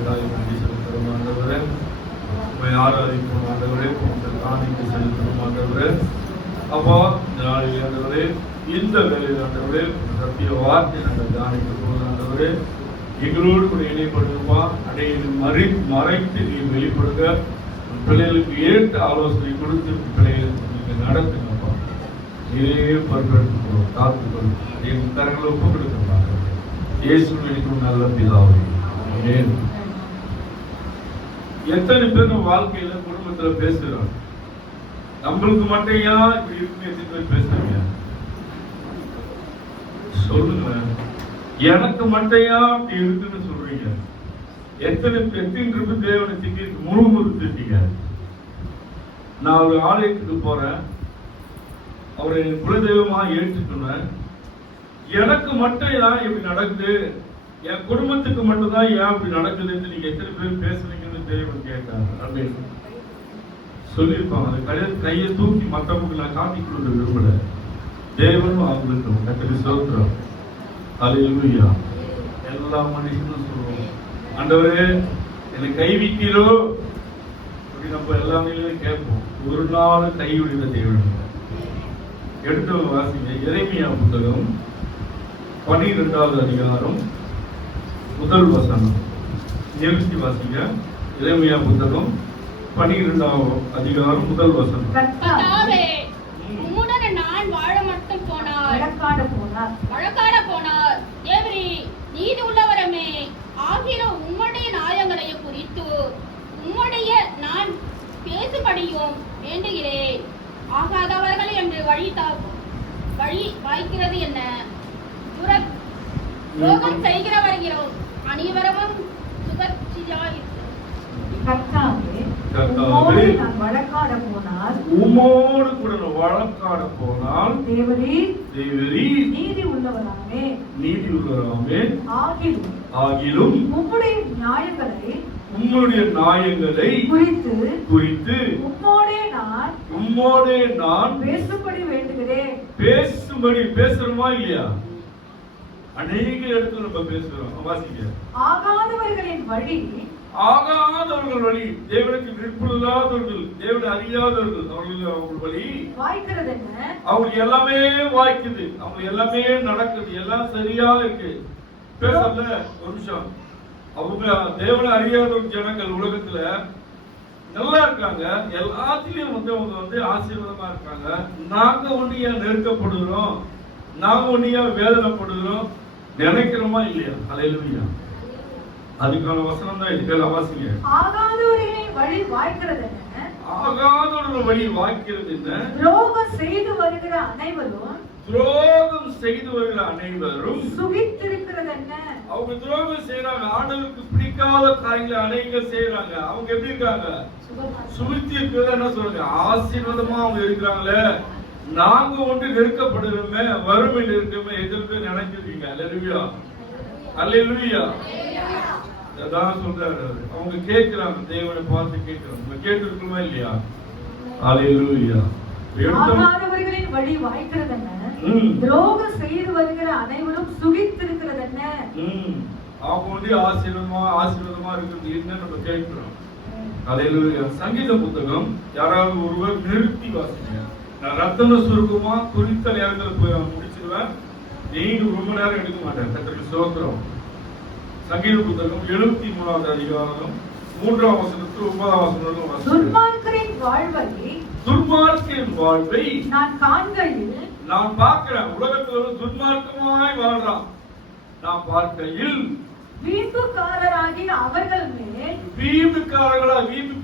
கிருபைகளுக்காக நன்றி செலுத்துகிறோம் ஆண்டவரே. உம்மை ஆராதிப்போம் ஆண்டவரே. உங்கள் காணிக்கை செலுத்துகிறோம் ஆண்டவரே. அப்பா, இந்த நாளில் ஆண்டவரே, இந்த வேலையில் ஆண்டவரே, சத்திய வார்த்தை நாங்கள் தியானிக்க போது ஆண்டவரே, எங்களோடு கூட இணைப்படுமா அடையை மறைத்து நீ வெளிப்படுங்க. பிள்ளைகளுக்கு ஏற்ற ஆலோசனை கொடுத்து பிள்ளைகளுக்கு நீங்கள் நடத்துங்கப்பா. இதே பொறுப்பெடுத்துக்கணும், காத்துக்கணும். என் கரங்களை ஒப்பு கொடுக்கலாம். இயேசுவின் நல்ல பிதாவே, ஆமென். எத்தனை பேர் நம்ம வாழ்க்கையில குடும்பத்துல பேசுறோம்? நம்மளுக்கு மட்டும் ஏன் இப்படி இருக்குன்னு எத்தனை பேர் பேசுறீங்க? சொல்லுங்க. எனக்கு மட்டும் ஏன் அப்படி இருக்குன்னு சொல்றீங்க? எத்தனை தேவனை திட்டி முழுமுறுத்துட்டீங்க. நான் ஒரு ஆலயத்துக்கு போறேன், அவரை குலதெய்வமா ஏற்றுக்கணும். எனக்கு மட்டும் ஏன் இப்படி நடக்குது, என் குடும்பத்துக்கு மட்டும்தான் ஏன் இப்படி நடக்குதுன்னு நீங்க எத்தனை பேர் பேசுறீங்கன்னு தேவன் கேட்டார். அப்படின்னு சொல்லியிருப்பாங்க. அந்த கையை தூக்கி மற்றவங்களுக்கு நான் காட்டி கொடுக்க விரும்பல. தேவனும் அவங்களுக்கு கத்தரி சோத்திரம். அல்லேலூயா. எல்லா மனுஷனும் சொல்லுவோம், ஆண்டவரே என்னை கைவிட்டீரோ அப்படி நம்ம எல்லாமே கேட்போம். ஒரு நாள் கைவிடுகிற தேவன். எடுத்து வாசிங்க எரேமியா புத்தகம் 12வது அதிகாரம் முதல் வசனம். நிறுத்தி வாசிங்க. எரேமியா புத்தகம் 12வது அதிகாரம் முதல் வசனம். கர்த்தாவே, உம்முடன் நான் வாழ மட்டும் வழக்காட போனார் தேவரே, நீதி உள்ளவரமே ஆகிற உம்முடைய நியாயங்களை குறித்து உம்முடைய நான் பேசுபடியும் வேண்டுகிறேன். ஆகாதவர்கள் என்று வழி வாய்க்கிறது என்ன? துரோகம் செய்கிறவர்களும் அனைவரும் சுகர்ச்சியாய். உம்மோடு கூட வழக்காட போனால் தேவரீர் நீதி உள்ளவராமே ஆகிலும் உம்முடைய நியாயங்களை குறித்து உம்மோடே நான் பேசும்படி வேண்டுகிறேன். பேசுறோமா இல்லையா? அநேக இடத்துல நம்ம பேசுறோம். வாசிக்க. ஆகாதவர்களின் வழி, தேவனுக்கு விருப்பமில்லாதவர்கள், தேவனை அறியாதவர்கள், அவர்கள் வழி வாய்க்கிறது என்ன? அவங்க எல்லாமே வாய்க்குது, அவங்க எல்லாமே நடக்குது, எல்லாம் சரியா இருக்கு. பேசல ஒரு நிமிஷம். அவங்க தேவனை அறியாத ஜனங்கள் உலகத்துல நல்லா இருக்காங்க, எல்லாத்திலையும் அவங்க ஆசீர்வாதமா இருக்காங்க. நாங்க ஒன்னியா நெருக்கப்படுகிறோம், நாங்க ஒன்னியா வேதனைப்படுகிறோம் நினைக்கிறோமா இல்லையா? அல்லேலூயா. அதுக்கான வசனம் தான் இதுக்கு வாசிங்க. ஆகாதவர்களின் வழி வாய்க்கிறது என்ன? ஆகாதவர்கள் வழி வாய்க்கிறது என்ன? துரோகம் செய்து வருகிற அனைவரும் சுகித்திருக்கிறது என்ன? அவங்க துரோகம் செய்யறாங்க, ஆண்டவருக்கு பிடிக்காத காரியங்களை அநேகர் செய்யறாங்க. அவங்க எப்படி இருக்காங்க? சுகித்தி இருக்கிறது. என்ன சொல்றாங்க? ஆசீர்வாதமா அவங்க இருக்கிறாங்களே, நாங்க ஒன்று நெருக்கப்படுறோமே, வறுமையில் இருக்கோமே, எதிர்த்து நினைச்சிருக்கீங்க. அல்லேலூயா, அல்லேலூயா. அதான் சொல்றாரு. அவங்க கேட்கிறாங்க, தேவனை பார்த்து கேட்கிறாங்க. கேட்டு இருக்கணுமா இல்லையா? அல்லேலூயா. ஆகாதவர்களின் வழி வாய்க்கிறது என்ன? துரோகம் செய்து வருகிற அனைவரும் சுகித்திருக்கிறது என்ன? அவங்க ஆசீர்வாதமா இருக்கிறது என்ன நம்ம கேட்கிறோம். அல்லேலூயா. சங்கீத புத்தகம் யாராவது ஒருவர் நிறுத்தி வாசிங்க. நான் ரத்தன சுருக்கமா குறித்த நேரத்தில் போய் முடிச்சிருவேன். நீங்க ரொம்ப நேரம் எடுக்க மாட்டேன். கர்த்தருக்கு ஸ்தோத்திரம். சங்கீத புத்தகம் 73வது அதிகாரம் 3ஆம் வசனத்து 9ஆம் வசனம். துன்மார்க்கரின் வாழ்வை நான் காண்கையில், நான் பார்க்கிறேன். உலகத்துல துன்மார்க்கமாய் வாழ்றான். நான் பார்க்கையில் வீம்புக்காரராகி அவர்கள் மேல், வீம்பு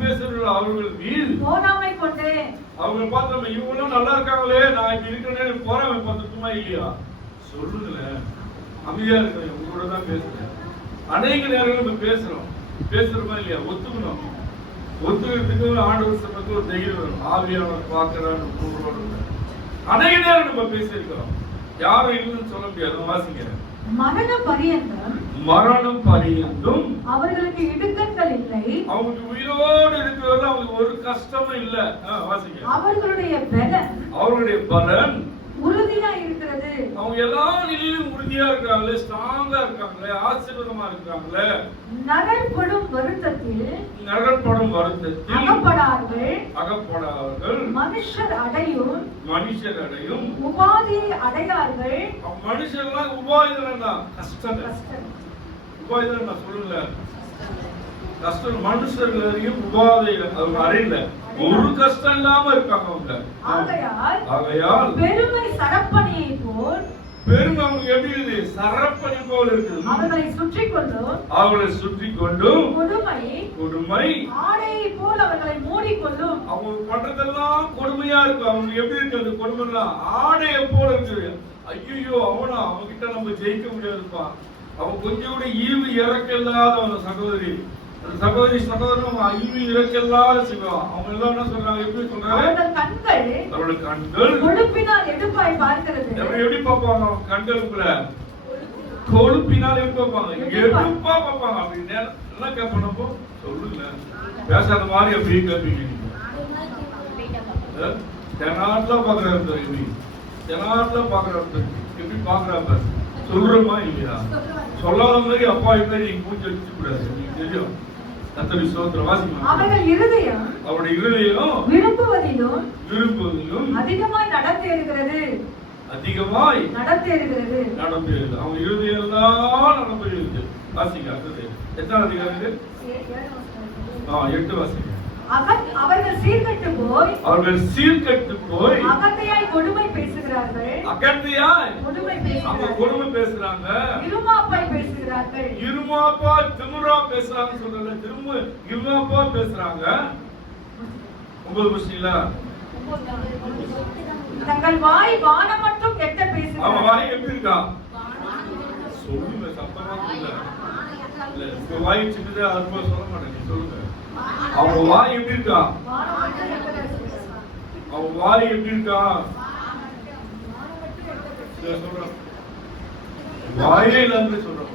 பேசுறவர்கள் அவர்கள் மீது போராமை கொண்டேன். அவங்க பார்த்து இவங்களும் நல்லா இருக்காங்களே, நான் இப்படி இருக்கிறேன்னு போராமை பார்த்துட்டுமா இல்லையா? சொல்லுங்களேன். அமைதியா இருக்கிறேன், உங்களோட தான் பேசுறேன். அநேக நேரங்கள் நம்ம பேசுறோமா இல்லையா? ஒத்துக்கணும். ஒத்துக்கிறதுக்கு ஆண்டவர் சபைக்கு ஒரு தைரியம் வரும். ஆவியானவர் பார்க்கிறான்னு அநேக நேரம் நம்ம பேசியிருக்கிறோம். யாரும் இல்லைன்னு சொல்ல முடியாது. வாசிக்கிறேன். மரணம் பரியந்தும் அவர்களுக்கு இடுக்கண்கள் இல்லை. அவங்களுக்கு உயிரோடு இருக்கிறவர்கள் அவங்களுக்கு ஒரு கஷ்டமும் இல்ல. வாசிக்கிறேன். அவர்களுடைய பலன் உறுதியா இருக்கிறது. அவங்க எல்லா நிலையிலும் உறுதியா இருக்காங்களே, ஸ்ட்ராங்கா இருக்காங்களே, ஆசீர்வாதமா இருக்காங்களே. நரல்படும் வருத்தத்தில் அகப்படார்கள். மனுஷர் அடையும் உபாதியை அடையார்கள். மனுஷர்லாம் உபாதினா கஷ்டம். உபாதினா சொல்லுங்க, கஷ்டம். மனுஷர்களையும் உபாதைகள் அவங்க அறையில ஒரு கஷ்டம் இல்லாம இருக்காங்க அவங்க. ஆகையால் பெருமை சரப்பணியை போல், பெருமை அவங்க எப்படி இருக்குது? சரப்பணி போல் இருக்குது. அவர்களை சுற்றி கொண்டும் கொடுமை ஆடையை போல் அவர்களை மூடிக்கொள்ளும். அவங்க பண்றதெல்லாம் கொடுமையா இருக்கும். அவங்க எப்படி இருக்கு? அந்த கொடுமைலாம் ஆடையை போல இருக்குது. ஐயோ, அவன் கிட்ட நம்ம ஜெயிக்க முடியாதுப்பா. அவன் கொஞ்சம் கூட ஈவு இறக்க இல்லாத அந்த சகோதரி சகோதரனும் ஈவு இறக்க இல்லாத செய்வான். அவங்க எல்லாம் என்ன சொல்றாங்க? எப்படி சொல்றாங்க? அவருடைய கண்கள் கொழுப்பினால் எடுப்பாய் பார்க்கிறது. எப்படி பார்ப்பாங்க? கண்களுக்குள்ள கொழுப்பினால் எப்படி பார்ப்பாங்க? எடுப்பா பார்ப்பாங்க. அப்படின்னு என்ன கேட்பனப்போ சொல்லுங்க, பேசாத மாதிரி எப்படி கேட்பீங்க நீங்க? தெனாட்ல பாக்குறாரு, தெனாட்ல பாக்குறாரு, எப்படி பாக்குறாப்ப சொல்றோமா இல்லையா? சொல்லாத மாதிரி அப்பா எப்படி நீங்க மூச்சு வச்சு கூடாது. நீங்க தெரியும். கர்த்தருடைய ஸ்தோத்திரம். வாசிங்க. அவர்கள் இருதயம் விரும்புவதிலும் அதிகமாய் நடந்தேறுகிறது. அவங்க இருதயம் தான் நடந்தேறுகிறது. வாசிங்க. அடுத்தது எத்தனை அதிகாரம்? 8 வாசிங்க. அவர்கள் சீர்கெட்டு போய் அகந்தையாய் கொடுமை பேசுகிறார்கள். கொடுமை பேசுறாங்க. இருமாப்பா திமிரா பேசுறாங்க. சொல்றல திரும்ப இருமாப்பா பேசுறாங்க. 9 புரியுங்களா? தங்கள் வாய் வானம் மட்டும் கெட்ட பேசுகிறார்கள். அவன் வாய் எப்படி இருக்கா? சொல்லுங்க, சத்தமா இல்ல. உங்க வாய் சின்னதே, அற்பமா சொல்ல மாட்டேன். சொல்லுங்க, அவங்க வாய் எப்படி இருக்கா? அவங்க வாய் எப்படி இருக்கா? சொல்றோம், வாயே இல்லாம சொல்றோம்.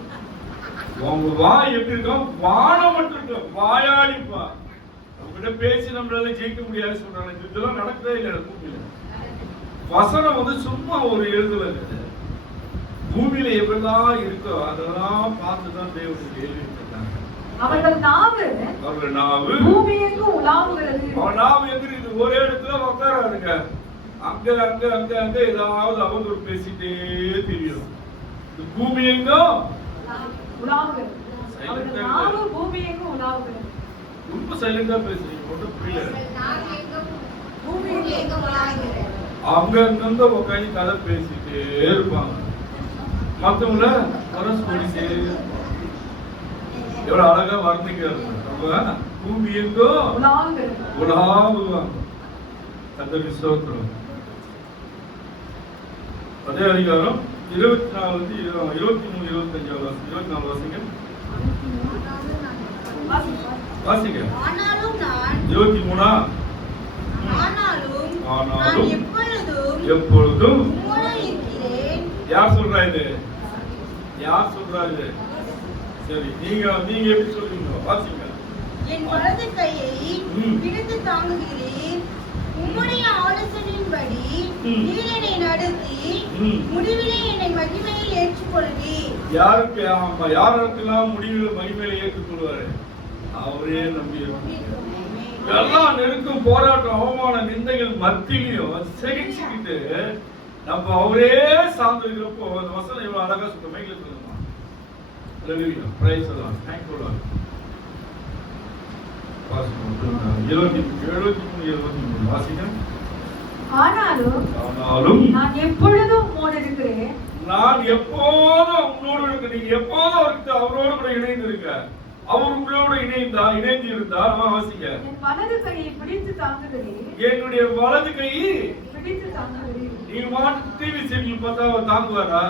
அவங்க வாய் எப்படி இருக்கா? வானம் மட்டும் இருக்கா. வாயாடிப்பா. அவங்ககிட்ட பேசி நம்மளால ஜெயிக்க முடியாது சொல்றாங்க. இதெல்லாம் நடக்கவே இல்லை பூமியில. வசனம் வந்து சும்மா ஒரு எழுதல. பூமியில எப்படிலாம் இருக்கோ அதெல்லாம் பார்த்துதான் தேவனுக்கு எழுதிட்டாங்க. அவர்கள் நாவு பூமியெங்கும் உலாவுகிறது. அவன் நாவு எங்க இருக்குது? ஒரே இடத்துல உட்காராதுங்க. அங்க அங்க அங்க அங்க ஏதாவது அவதூறு பேசிட்டே தெரியும். பூமி எங்கும் உலாவுகிறது. அவர்கள் நாவு பூமியெங்கும் உலாவுகிறது. ரொம்ப சைலண்டா பேசுறீங்க, ஒன்றும் புரியல. அங்க அங்க உட்காந்து கதை பேசிட்டே இருப்பாங்க. மத்தவங்கள மனசு பண்ணிட்டே எவ்வளவு அழகா வர்ணிக்கிறாங்க. பூமி எங்கோ உலாவுவாங்க. கர்த்தருக்கு ஸ்தோத்திரம். அதே அதிகாரம் 24 23 25 24 வாசிங்க. வாசிங்க. 23 ஆனாலும் எப்பொழுதும் யார் சொல்றா இது? யார் சொல்றா இது? சரி, நீங்க எப்படி சொல்றீங்க? வாசிங்க. என் வலது கையை பிடித்து தாங்குகிறீர். உம்முடைய ஆலோசனையின்படி நீர் என்னை நடத்தி முடிவிலே என்னை மகிமையில் ஏற்றுக்கொள்வீர். யாருக்கெல்லாம் முடிவில் மகிமையில ஏற்றுக்கொள்வாரு? அவரே நம்பி எல்லா நெருக்கும் போராட்டம் அவமான நிந்தைகள் மத்தியிலையும் சகிச்சுக்கிட்டு நம்ம அவரே சார்ந்திருக்கிறப்போ அந்த வசனம் இவ்வளவு அழகா சொல்ற. மைக்ல சொல்லுமா? பிரைஸ் எல்லாம் தேங்க்யூ லார்ட். 23 வாசிங்க. ஆனாலும் நான் எப்பொழுதும் உம்மோடு இருக்கிறேன். நான் எப்போதும் உங்களோடு இருக்கிறேன். நீங்க எப்போதும் அவரோடு கூட இணைந்து இருக்க. அவர் உங்களோட இணைந்து இருந்தா வாசிங்க. என் வலது கையை பிடித்து தாங்குகிறேன். என்னுடைய வலது கையை பிடித்து தாங்குகிறேன். நீங்க மாட்டு டிவி சீரியல் பார்த்தா அவர் தாங்குவாரா?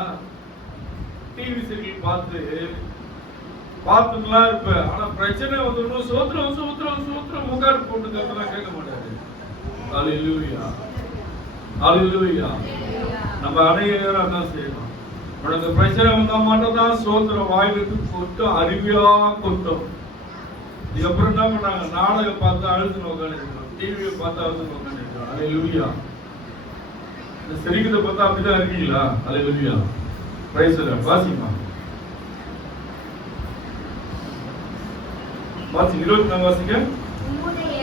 டிவி சீரியல் பார்த்துலாம் இருப்ப. ஆனா பிரச்சனை வந்து சோத்திரம் முகாடு போட்டு கத்தலாம் கேட்க மாட்டாரு. ஹல்லேலூயா, ஹல்லேலூயா. நம்ம அனைவரும் அதான் செய்யணும். உனக்கு பிரச்சனை வந்தா மட்டும் தான் சோத்திரம் வாயிலிருந்து கொட்டும், அருவியா கொட்டும். இதுக்கப்புறம் என்ன பண்ணாங்க? நாடகம் பார்த்து அழுது உட்காந்துருக்கோம், டிவியை பார்த்து அழுது உட்காந்துருக்கோம். ஹல்லேலூயா. இந்த செரிக்கிறத பார்த்தா அப்படிதான் இருக்கீங்களா? அல்லேலூயா. Praise the lord. வாசிமா. வாசி 24 வாசிங்க. உம்முடைய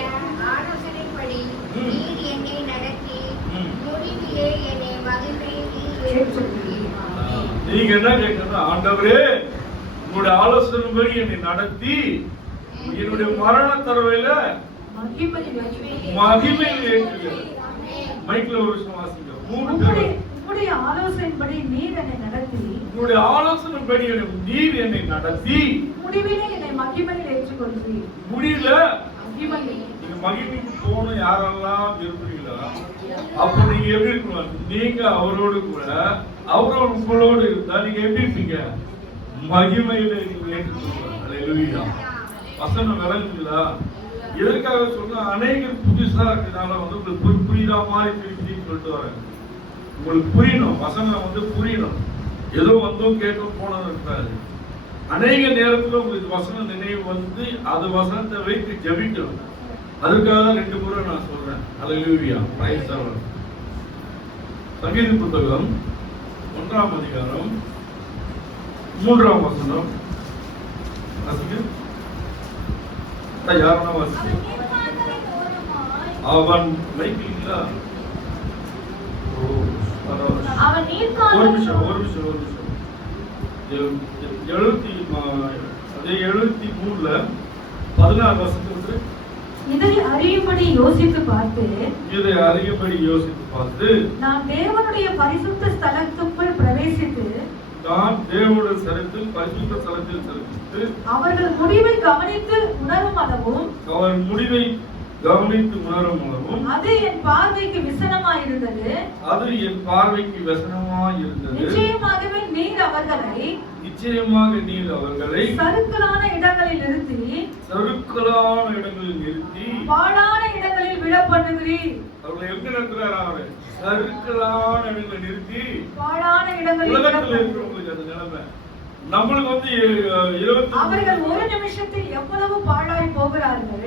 ஆலோசனைப்படி நீர் என்னை நடத்தி முடிவிலே என்னை மகிமையில் ஏற்றுக்கொள்வீர். நீங்க என்ன கேட்கணும்? ஆண்டவரே உங்களுடைய ஆலோசனைப்படி என்னை நடத்தி என்னுடைய மரண தருவையில மகிமையில் ஏற்றுக்கொள்வீர். மைக்ல ஒரு விஷயம் வாசிங்க. 3 பேர். உம்முடைய ஆலோசனைப்படி நீர் என்னை நடத்தி உங்களுடைய ஆலோசனைப்படி நீர் என்னை நடத்தி முடிவிலே என்னை மகிமையில் ஏற்றுக்கொள்வீர். முடியல மகிமையில் நீங்க மகிமைக்கு போகணும் யாரெல்லாம் விரும்புறீங்களோ அப்ப நீங்க எப்படி இருக்கணும்? நீங்க அவரோடு கூட அவரோட உங்களோடு இருந்தா நீங்க எப்படி இருப்பீங்க? மகிமையில நீங்க ஏற்றுக்கொள்வீங்க. அல்லேலூயா. வசனம் விளங்குங்களா? எதற்காக சொன்னா அநேகர் புதுசா இருக்கிறதுனால வந்து உங்களுக்கு புரியுதா மாதிரி திருப்பி சொல்லிட்டு வரேன். உங்களுக்கு புரியணும், வசனம் வந்து புரியணும். ஏதோ வந்தோம் கேட்டோம் போனோம் இருக்காது. அநேக நேரத்துல உங்களுக்கு வசனம் நினைவு வந்து அது வசனத்தை வைத்து ஜெபிக்கணும். அதுக்காக தான் 2 முறை நான் சொல்றேன். அல்லேலூயா. Praise the lord. சங்கீத புத்தகம் 1ஆம் அதிகாரம் 3ஆம் வசனம். வாசிங்க. யாரா வாசிங்க. அவன் மைக்கிங்களா? அவன் ஒரு நீர்க்கால் நிமிஷம் 73ல 16 வசனத்துக்கு இதை அறியும்படி யோசித்து பார்த்து நான் தேவனுடைய பரிசுத்த ஸ்தலத்துக்குள் பிரவேசித்து பரிசுத்த ஸ்தலத்தில் செலுத்திட்டு அவர்கள் முடிவை கவனித்து உணரும் அளவும் அது என் பார்வைக்கு விசனமாயிருந்தது. நிச்சயமாகவே நீர் அவர்களை சறுக்கலான இடங்களில் நிறுத்தி பாழான இடங்களில் விழ பண்ணுகிறீர். அவர்களை எப்படி நடத்துறாரு? அவரை சறுக்கலான இடங்களில் நிறுத்தி பாழான இடங்களில் உலகத்தில் இருக்கிறவங்களுக்கு அந்த நிலைமை. நம்மளுக்கு வந்து 20 அவர்கள் ஒரு நிமிஷத்தில் எவ்வளவு பாழாய் போகிறார்கள்,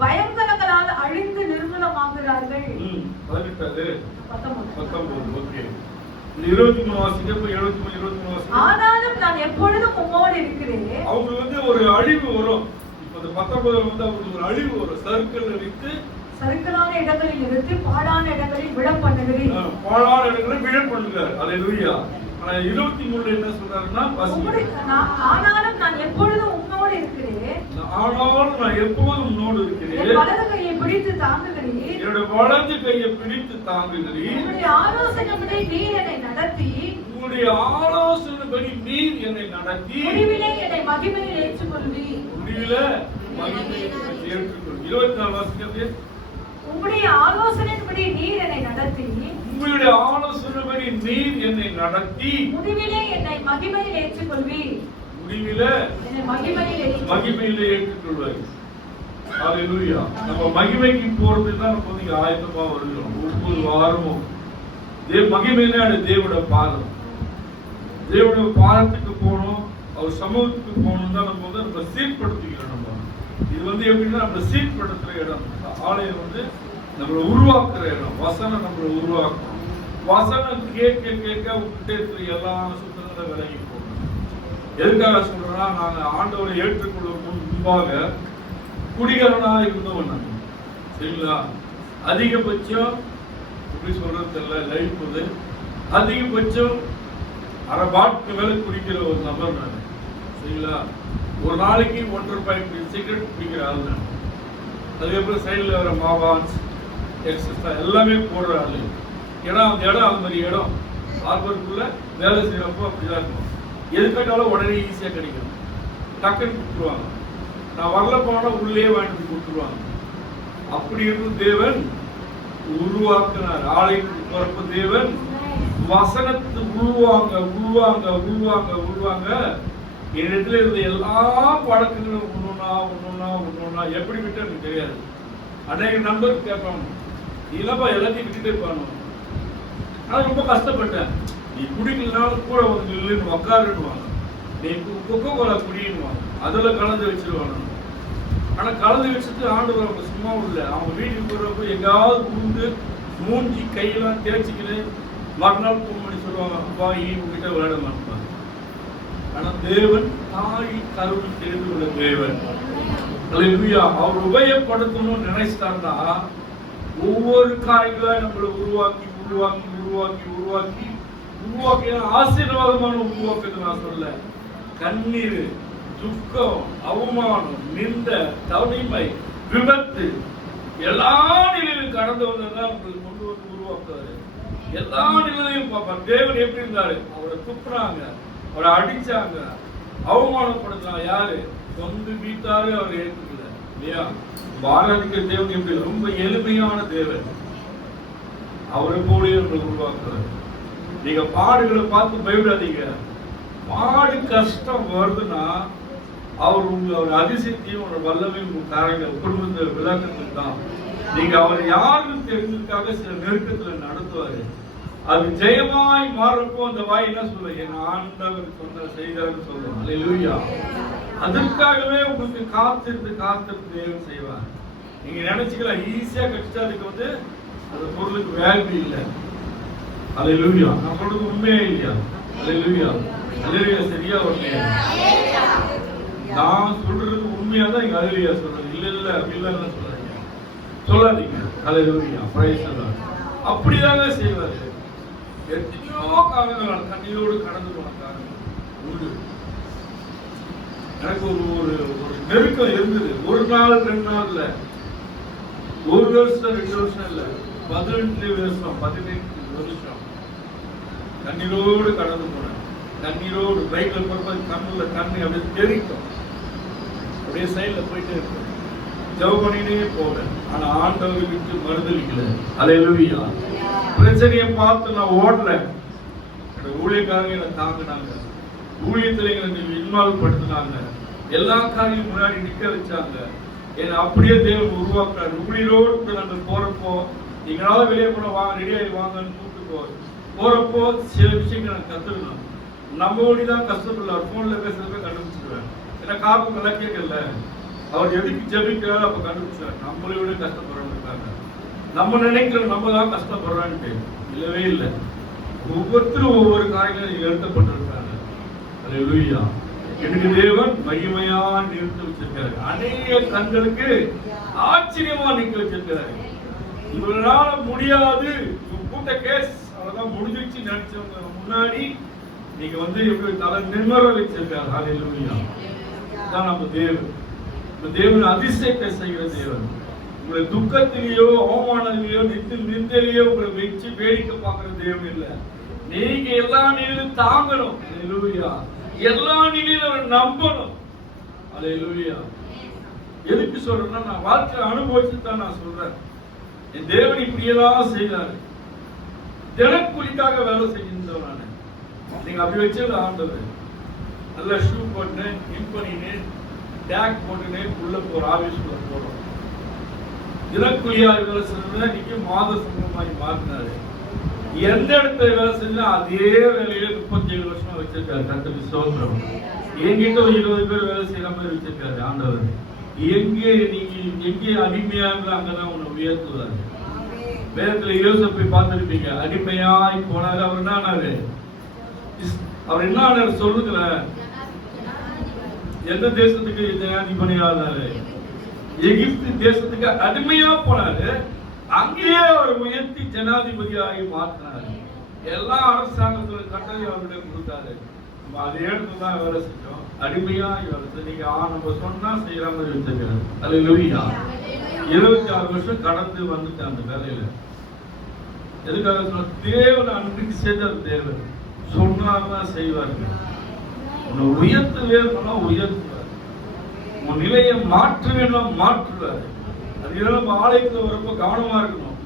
பயங்கரங்களால் அழிந்து நிர்மூலமாகிறார்கள். 19 ஓகே. 23 வாசிங்க. 73 வாசிங்க. ஆனாலும் நான் எப்பொழுதும் உம்மோடு இருக்கிறேன். அவங்க வந்து ஒரு அழிவு வரும். இப்போ இந்த 19 வந்து அவங்களுக்கு ஒரு அழிவு வரும். சர்க்கிள் விட்டு சறுக்கலான இடங்களில் இருந்து பாழான இடங்களில் விழ பண்ணுகிறேன். பாழான இடங்களில் விழ பண்ணுகிறார். அல்லேலூயா. ஆனா 23 என்ன சொல்றாருன்னா ஆனாலும் நான் எப்பொழுதும் உம்மோடு இருக்கிறேன். ஆனாலும் நான் எப்போதும் உன்னோடு இருக்கிறேன். என் வலது கையை பிடித்து தாங்குகிறீர். என்னுடைய வலது கையை பிடித்து தாங்குகிறீர். உம்முடைய ஆலோசனைப்படி நீர் என்னை நடத்தி முடிவிலே என்னை மகிமையில் ஏற்றுக்கொள்வீர். 24 வாசிங்க. உம்முடைய ஆலோசனைப்படி நீர் என்னை நடத்தி முடிவிலே என்னை மகிமையில் ஏற்றுக்கொள்வீர். அல்லேலூயா. நம்ம மகிமைக்கு போறதுக்கு தான் நம்ம வந்து ஆயத்தமா வருகிறோம். ஒவ்வொரு வாரமும் மகிமையில தேவனுடைய பாதம், தேவனுடைய பாதத்துக்கு போகணும், அவர் சமூகத்துக்கு போகணும் தான் நம்ம வந்து நம்ம சீர்படுத்திக்கிறோம். நம்ம இது வந்து எப்படின்னா நம்ம சீர்படுத்துற இடம். ஆலயம் வந்து நம்மளை உருவாக்குற இடம். வசனம் நம்மளை உருவாக்கும். வசனம் கேட்க கேட்க உங்ககிட்ட இருக்கிற எல்லா சுத்தங்களை விலகி போகணும். எதுக்காக சொல்றேன்னா, நாங்க ஆண்டவரை ஏற்றுக்கொள்வதற்கு முன்பாக குடிகாரனாக இருந்தவன் நாங்க. சரிங்களா? அதிகபட்சம் எப்படி சொல்றது தெரியல, லைஃப் வந்து அதிகபட்சம் அரை பாட்டுக்கு மேல குடிக்கிற ஒரு நபர் நான். சரிங்களா? ஒரு நாளைக்கு 1.5 பாக்கெட் சிகரெட் குடிக்கிற ஆள் நான். அதுக்கப்புறம் சைடில் வர மாவான்ஸ் எக்ஸஸ்ட்ரா எல்லாமே போடுற ஆள். ஏன்னா அந்த இடம் அந்த மாதிரி இடம். ஹார்பருக்குள்ள வேலை செய்யறப்போ அப்படிதான் இருக்கும். எது கேட்டாலும் உடனே ஈஸியாக கிடைக்கும். டக்குன்னு கொடுத்துருவாங்க. நான் வரல போனா உள்ளே வாங்கிட்டு கொடுத்துருவாங்க. அப்படி இருக்கும் தேவன் உருவாக்குனார். ஆலயத்துக்கு போறப்ப தேவன் வசனத்தை உருவாங்க உருவாங்க உருவாங்க உருவாங்க. என்னிடத்துல இருந்த எல்லா பழக்கங்களும் ஒன்னொன்னா எப்படி விட்டு எனக்கு தெரியாது. அநேக நண்பருக்கு கேட்பாங்க, நீ இல்லப்பா எல்லாத்தையும் விட்டுட்டே போகணும். நான் ரொம்ப கஷ்டப்பட்டேன். நீ குடிக்கலனாலும் கூட வந்து இல்லைன்னு உக்காருன்னுவாங்க. நீ கொக்கோ கோலா குடின்னுவாங்க. அதுல கலந்து வச்சிருவாங்க. ஆனா கலந்து வச்சுட்டு ஆண்டவர் அவங்க சும்மா இல்லை. அவங்க வீட்டுக்கு போறப்ப எங்காவது புகுந்து மூஞ்சி கையெல்லாம் தேய்ச்சிக்கிட்டு மறுநாள் ஃபோன் பண்ணி சொல்லுவாங்க, அப்பா உங்ககிட்ட விளையாட மாட்டாங்க. ஆனா தேவன் தாய் கருவில் தெரிந்து கொள்ள தேவன். அல்லேலூயா. அவர் உபயோகப்படுத்தணும்னு நினைச்சிட்டாருன்னா ஒவ்வொரு காரியங்களாக நம்மளை உருவாக்கி உருவாக்கி உருவாக்கி உருவாக்கி உருவாக்கி ஆசீர்வாதமான உருவாக்குறது நான் சொல்ல. கண்ணீர், துக்கம், அவமானம், நிந்த, தனிமை, விபத்து எல்லா நிலையிலும் கடந்து வந்ததுதான் உங்களுக்கு கொண்டு வந்து உருவாக்குவாரு. எல்லா நிலையிலும் பார்ப்பார். தேவன் எப்படி இருந்தாரு? அவரை துப்புறாங்க, அவரை அடிச்சாங்க, அவமானப்படுத்தினாங்க. யாரு? சொந்த வீட்டாரு அவர் ஏற்றுக்கல இல்லையா? ஆராதிக்கிற தேவன் எப்படி? ரொம்ப எளிமையான தேவன். அவரை போல நம்மளை உருவாக்குறாரு. நீங்க பாடுகளை பார்த்து பயப்படாதீங்க. பாடு கஷ்டம் வருதுன்னா அவர் அதிசயத்தையும் ஒரு வல்லமையும் உங்க காரியங்கள் குடும்பத்தை விளக்கத்துக்கு தான். நீங்க அவர் யாருன்னு தெரிஞ்சதுக்காக சில நெருக்கத்துல நடத்துவாரு. அது ஜெயமாய் மாறப்போ அந்த வாய் என்ன சொல்ல? என் ஆண்டவர் சொன்ன செய்தார்னு சொல்லுவோம். அல்லேலூயா. அதற்காகவே உங்களுக்கு காத்திருந்து தேவன் செய்வார். நீங்க நினைச்சுக்கலாம் ஈஸியா கழிச்சா அதுக்கு வந்து அந்த பொருளுக்கு வேல்யூ இல்லை. அல்லேலூயா. நான் சொல்றது உண்மையே இல்லையா? அல்லேலூயா. அல்லேலூயா. சரியா உண்மையா? நான் சொல்றது உண்மையா தான் இங்க அல்லேலூயா சொல்றது. இல்ல அப்படி இல்லைன்னு சொல்லாதீங்க. அல்லேலூயா. Praise the lord. அப்படிதாங்க செய்வாரு. எத்தனையோ காலங்கள் கண்ணீரோடு கடந்து போன காரணம் உண்டு. எனக்கு ஒரு நெருக்கம் இருந்தது. ஒரு நாள் 2 நாள் இல்ல, 1 வருஷம் 2 வருஷம் இல்ல, 18 வருஷம் 18 வருஷம் கண்ணீரோடு கடந்து போனேன். கண்ணீரோடு பைக்ல போறப்ப கண்ணுல தண்ணி அப்படியே தெரிக்கும். அப்படியே சைட்ல போயிட்டே இருக்கும். ஜெபம் பண்ணினே போவேன். ஆனா ஆண்டவரை விட்டு மறுதலிக்கல. அல்லேலூயா. பிரச்சனையை பார்த்து நான் ஓடுறேன். ஊழியக்காரங்க என்னை தாங்கினாங்க. ஊழியத்துல எங்களை இன்வால்வ் படுத்தினாங்க. எல்லா காரியம் முன்னாடி நிக்க வச்சாங்க. என்னை அப்படியே தேவன் உருவாக்குறாரு. ஊழியரோடு நாங்கள் போறப்போ எங்களால வெளியே போன வாங்க, ரெடி ஆகி வாங்கன்னு கூப்பிட்டு போறப்போ சில விஷயங்கள் நான் கத்துக்கணும். நம்ம ஓடிதான் கஷ்டப்படல. போன்ல பேசுறப்ப கண்டுபிடிச்சிருவேன். ஏன்னா காப்பு நல்லா கேட்கல. அவர் எதுக்கு ஜெபிக்கிறாரு அப்ப கண்டுபிடிச்சாரு. நம்மளை விட கஷ்டப்படுறவங்க இருக்காங்க. நம்ம நினைக்கிறோம் நம்ம தான் கஷ்டப்படுறான்ட்டு. இல்லவே இல்லை. ஒவ்வொருத்தரும் ஒவ்வொரு காரியங்களும் எழுத்தப்பட்டிருக்காங்க. அல்லேலூயா. எனக்கு தேவன் மகிமையா நிறுத்தி வச்சிருக்காரு. அநேக கண்களுக்கு ஆச்சரியமா நிக்க வச்சிருக்காரு. இவரால முடியாது கூட்ட கேஸ் அவ்வளவுதான் முடிஞ்சிச்சு நினைச்சவங்க முன்னாடி நீங்க வந்து எப்படி தலை நிம்மர வச்சிருக்காரு. அல்லேலூயா. தான் நம்ம தேவன். தேவன் அதிசயத்தை செய்கிற தேவன். உங்களை துக்கத்திலேயோ அவமானத்திலேயோ நிந்தையிலேயோ உங்களை வச்சு வேடிக்கை பார்க்கிற தேவன் இல்லை. நீங்க எல்லா நிலையிலும் தாங்கணும். அல்லேலூயா. எல்லா நிலையிலும் அவரை நம்பணும். அல்லேலூயா. எதுக்கு சொல்றேன்னா நான் வாழ்க்கை அனுபவிச்சு தான் நான் சொல்றேன். என் தேவன் இப்படியெல்லாம் செய்தாரு. தினக்கூலிக்காக வேலை செய்கின்றவன் நான். நீங்க அப்படி வச்சது ஆண்டவர். நல்ல ஷூ போட்டுனேன், இன் பண்ணினேன், டேக் போட்டுனேன், உள்ள போற ஆபீஸ்க்குள்ள போறோம். தினக்கூலியா வேலை செஞ்சா இன்னைக்கு மாத சம்பளமாய் மாற்றினாரு. எந்த இடத்துல வேலை செஞ்சா அதே வேலையில 37 வருஷமா வச்சிருக்காரு. கர்த்தருக்கு ஸ்தோத்திரம். என்கிட்ட 20 பேர் வேலை செய்யற மாதிரி வச்சிருக்காரு ஆண்டவர். எங்கே அடிமையா இருந்தா அங்கதான் உன்னை உயர்த்துவாரு. வேதத்துல யோசேப்பை பார்த்திருப்பீங்க. அடிமையாய் போனாரு. அவர் என்ன ஆனாரு? அவர் என்ன ஆனாரு சொல்லுங்கள? எந்த தேசத்துக்கு ஜனாதிபதியானாரு? எகிப்து தேசத்துக்கு அடிமையா போனாரு. அங்கேயே அவர் உயர்த்தி ஜனாதிபதியாகி மாற்றினாரு. எல்லா அரசாங்கத்துல கட்டளை அவரிடம் கொடுத்தாரு. அதே இடத்துல தான் வேலை செஞ்சோம். அடிமையா வேலை செஞ்சீங்க. நம்ம சொன்னா செய்யற மாதிரி வச்சிருக்காரு. அல்லேலூயா. 26 வருஷம் கடந்து வந்துட்டேன் அந்த வேலையில. எதுக்காக சொன்ன? தேவன் அன்றைக்கு செய்த தேவன் சொன்னார்தான் செய்வார்கள். உன்னை உயர்த்த வேணும்னா உயர்த்துவார். உன் நிலையை மாற்ற வேணும் மாற்றுவார். அது நம்ம ஆலயத்துல வரப்போ கவனமா இருக்கணும்.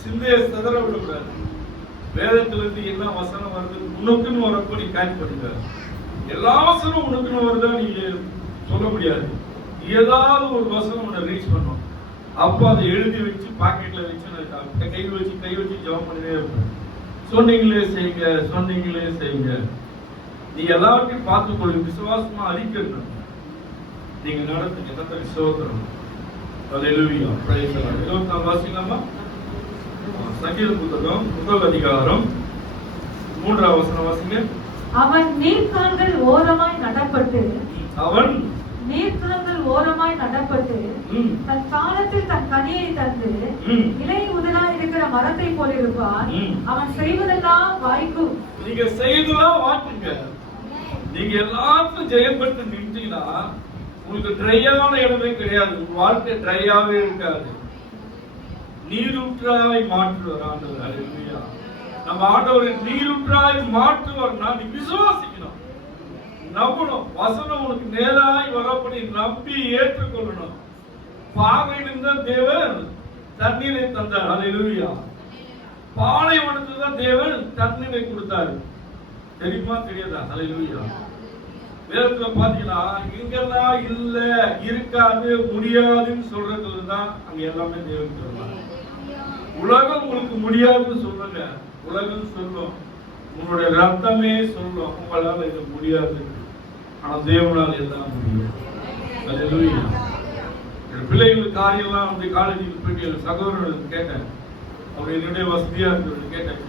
சிந்தைய சிதற விடக்கூடாது. வேதத்துல இருந்து என்ன வசனம் வருது உனக்குன்னு வரப்போ நீ கேட்ச் பண்ணிக்க. எல்லா வசனம் உனக்குன்னு வருதா நீங்க சொல்ல முடியாது. ஏதாவது ஒரு வசனம் உன்னை ரீச் பண்ணும். அப்போ அதை எழுதி வச்சு பாக்கெட்ல வச்சு கை வச்சு ஜெபம் பண்ணிட்டே இருப்பேன். சொன்னீங்களே செய்யுங்க. நீ எல்லாத்தையும் பார்த்துக்கொள்ளுங்க. விசுவாசமா அறிக்கணும். நீங்க நடத்துங்க. கர்த்தருக்கு ஸ்தோத்திரம். அல்லேலூயா. Praise the Lord. 24 வாசிக்கலாமா? சங்கீத புத்தகம் 1 அதிகாரம் 3ஆம் வசனம் வாசிங்க. அவன் நீர்க்கால்கள் ஓரமாய் நடப்பட்டு அவன் நீர்க்கால்கள் ஓரமாய் நடப்பட்டு தன் காலத்தில் தன் கனியை தந்து இலை உதலாய் இருக்கிற மரத்தை போல இருப்பான். அவன் செய்வதெல்லாம் வாய்க்கும். நீங்க செய்தெல்லாம் வாக்குங்க. நீங்க எல்லாத்தையும் ஜெயம் பெற்று நின்றீங்கன்னா உங்களுக்கு ட்ரையான இடமே கிடையாது. வாழ்க்கை ட்ரையாவே இருக்காது. நீரூற்றாய் மாற்றுவார் ஆண்டவர். அல்லேலூயா. நம்ம ஆண்டவரை நீரூற்றாய் மாற்றுவார்னா நீ விசுவாசிக்கணும், நம்பணும். வசனம் உனக்கு நேராய் வரப்படி நம்பி ஏற்றுக்கொள்ளணும். பாறையிலிருந்த தேவன் தண்ணீரை தந்தார். அல்லேலூயா. பாலைவனத்துல தான் தேவன் தண்ணீரை கொடுத்தாரு. தெரியுமா தெரியாதா? அல்லேலூயா. வேதத்துல பாத்தீங்கன்னா இங்கெல்லாம் இல்ல, இருக்காது, முடியாதுன்னு சொல்றதுல தான் அங்க எல்லாமே தேவன் சொல்றாங்க. உலகம் உங்களுக்கு முடியாதுன்னு சொல்லுங்க. உலகம் சொல்லும், உங்களுடைய ரத்தமே சொல்லும் உங்களால இது முடியாது. ஆனா தேவனால் எல்லாம் முடியும். அல்லேலூயா. பிள்ளைகள் காரியெல்லாம் வந்து காலேஜுக்கு போயிட்டு சகோதரர்கள் கேட்டேன். அவர் என்னுடைய வசதியா இருக்கிறது கேட்டேன்.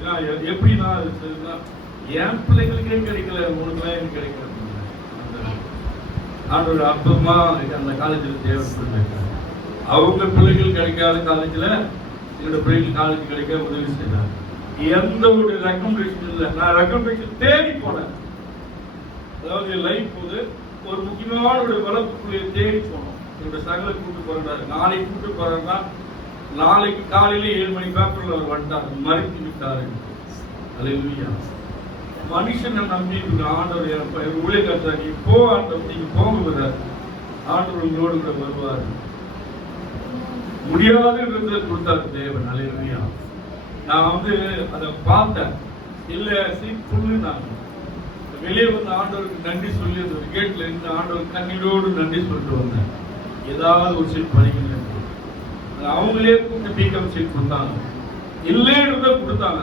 எப்படின்னா என் பிள்ளைகளுக்கே கிடைக்கல, உனக்குலாம் எனக்கு கிடைக்கல. ஆண்டவர் அற்புதமா அந்த காலேஜில் தேவைப்பட்டிருக்காரு. அவங்க பிள்ளைகள் கிடைக்காத காலேஜில் என்னோட பிள்ளைகள் காலேஜ் கிடைக்க உதவி செய்தார். எந்த ஒரு ரெக்கமெண்டேஷன் இல்லை. நான் ரெக்கமெண்டேஷன் தேடி போனேன். அதாவது லைஃப் போது ஒரு முக்கியமான ஒரு வளர்ப்புக்குள்ளே தேடி போனோம். என்னோட சகலை கூட்டு போறாரு. நாளைக்கு கூட்டு போறாருன்னா நாளைக்கு காலையில 7 மணி பேப்பர்ல அவர் வந்துட்டார், மறைத்து விட்டாரு. அல்லேலூயா. மனுஷனை நம்பி ஆண்டவர் ஊழியக்காரர் இப்போ ஆண்டவர் நீங்க போங்க, ஆண்டவர் உங்களோடு கூட வருவார். முடியாதுன்றத கொடுத்தாரு தேவன். அல்லேலூயா. நான் வந்து அதை பார்த்தேன். இல்ல புல்லு நான் வெளியே வந்து ஆண்டவருக்கு நன்றி சொல்லி அந்த கேட்ல இருந்து ஆண்டவர் கண்ணீரோடு நன்றி சொல்லிட்டு வந்தேன். ஏதாவது ஒரு சீட் படிக்கணும். அவங்களே கூப்பிட்டு பிகாம் சீட் கொடுத்தாங்க. இல்லைன்றத கொடுத்தாங்க.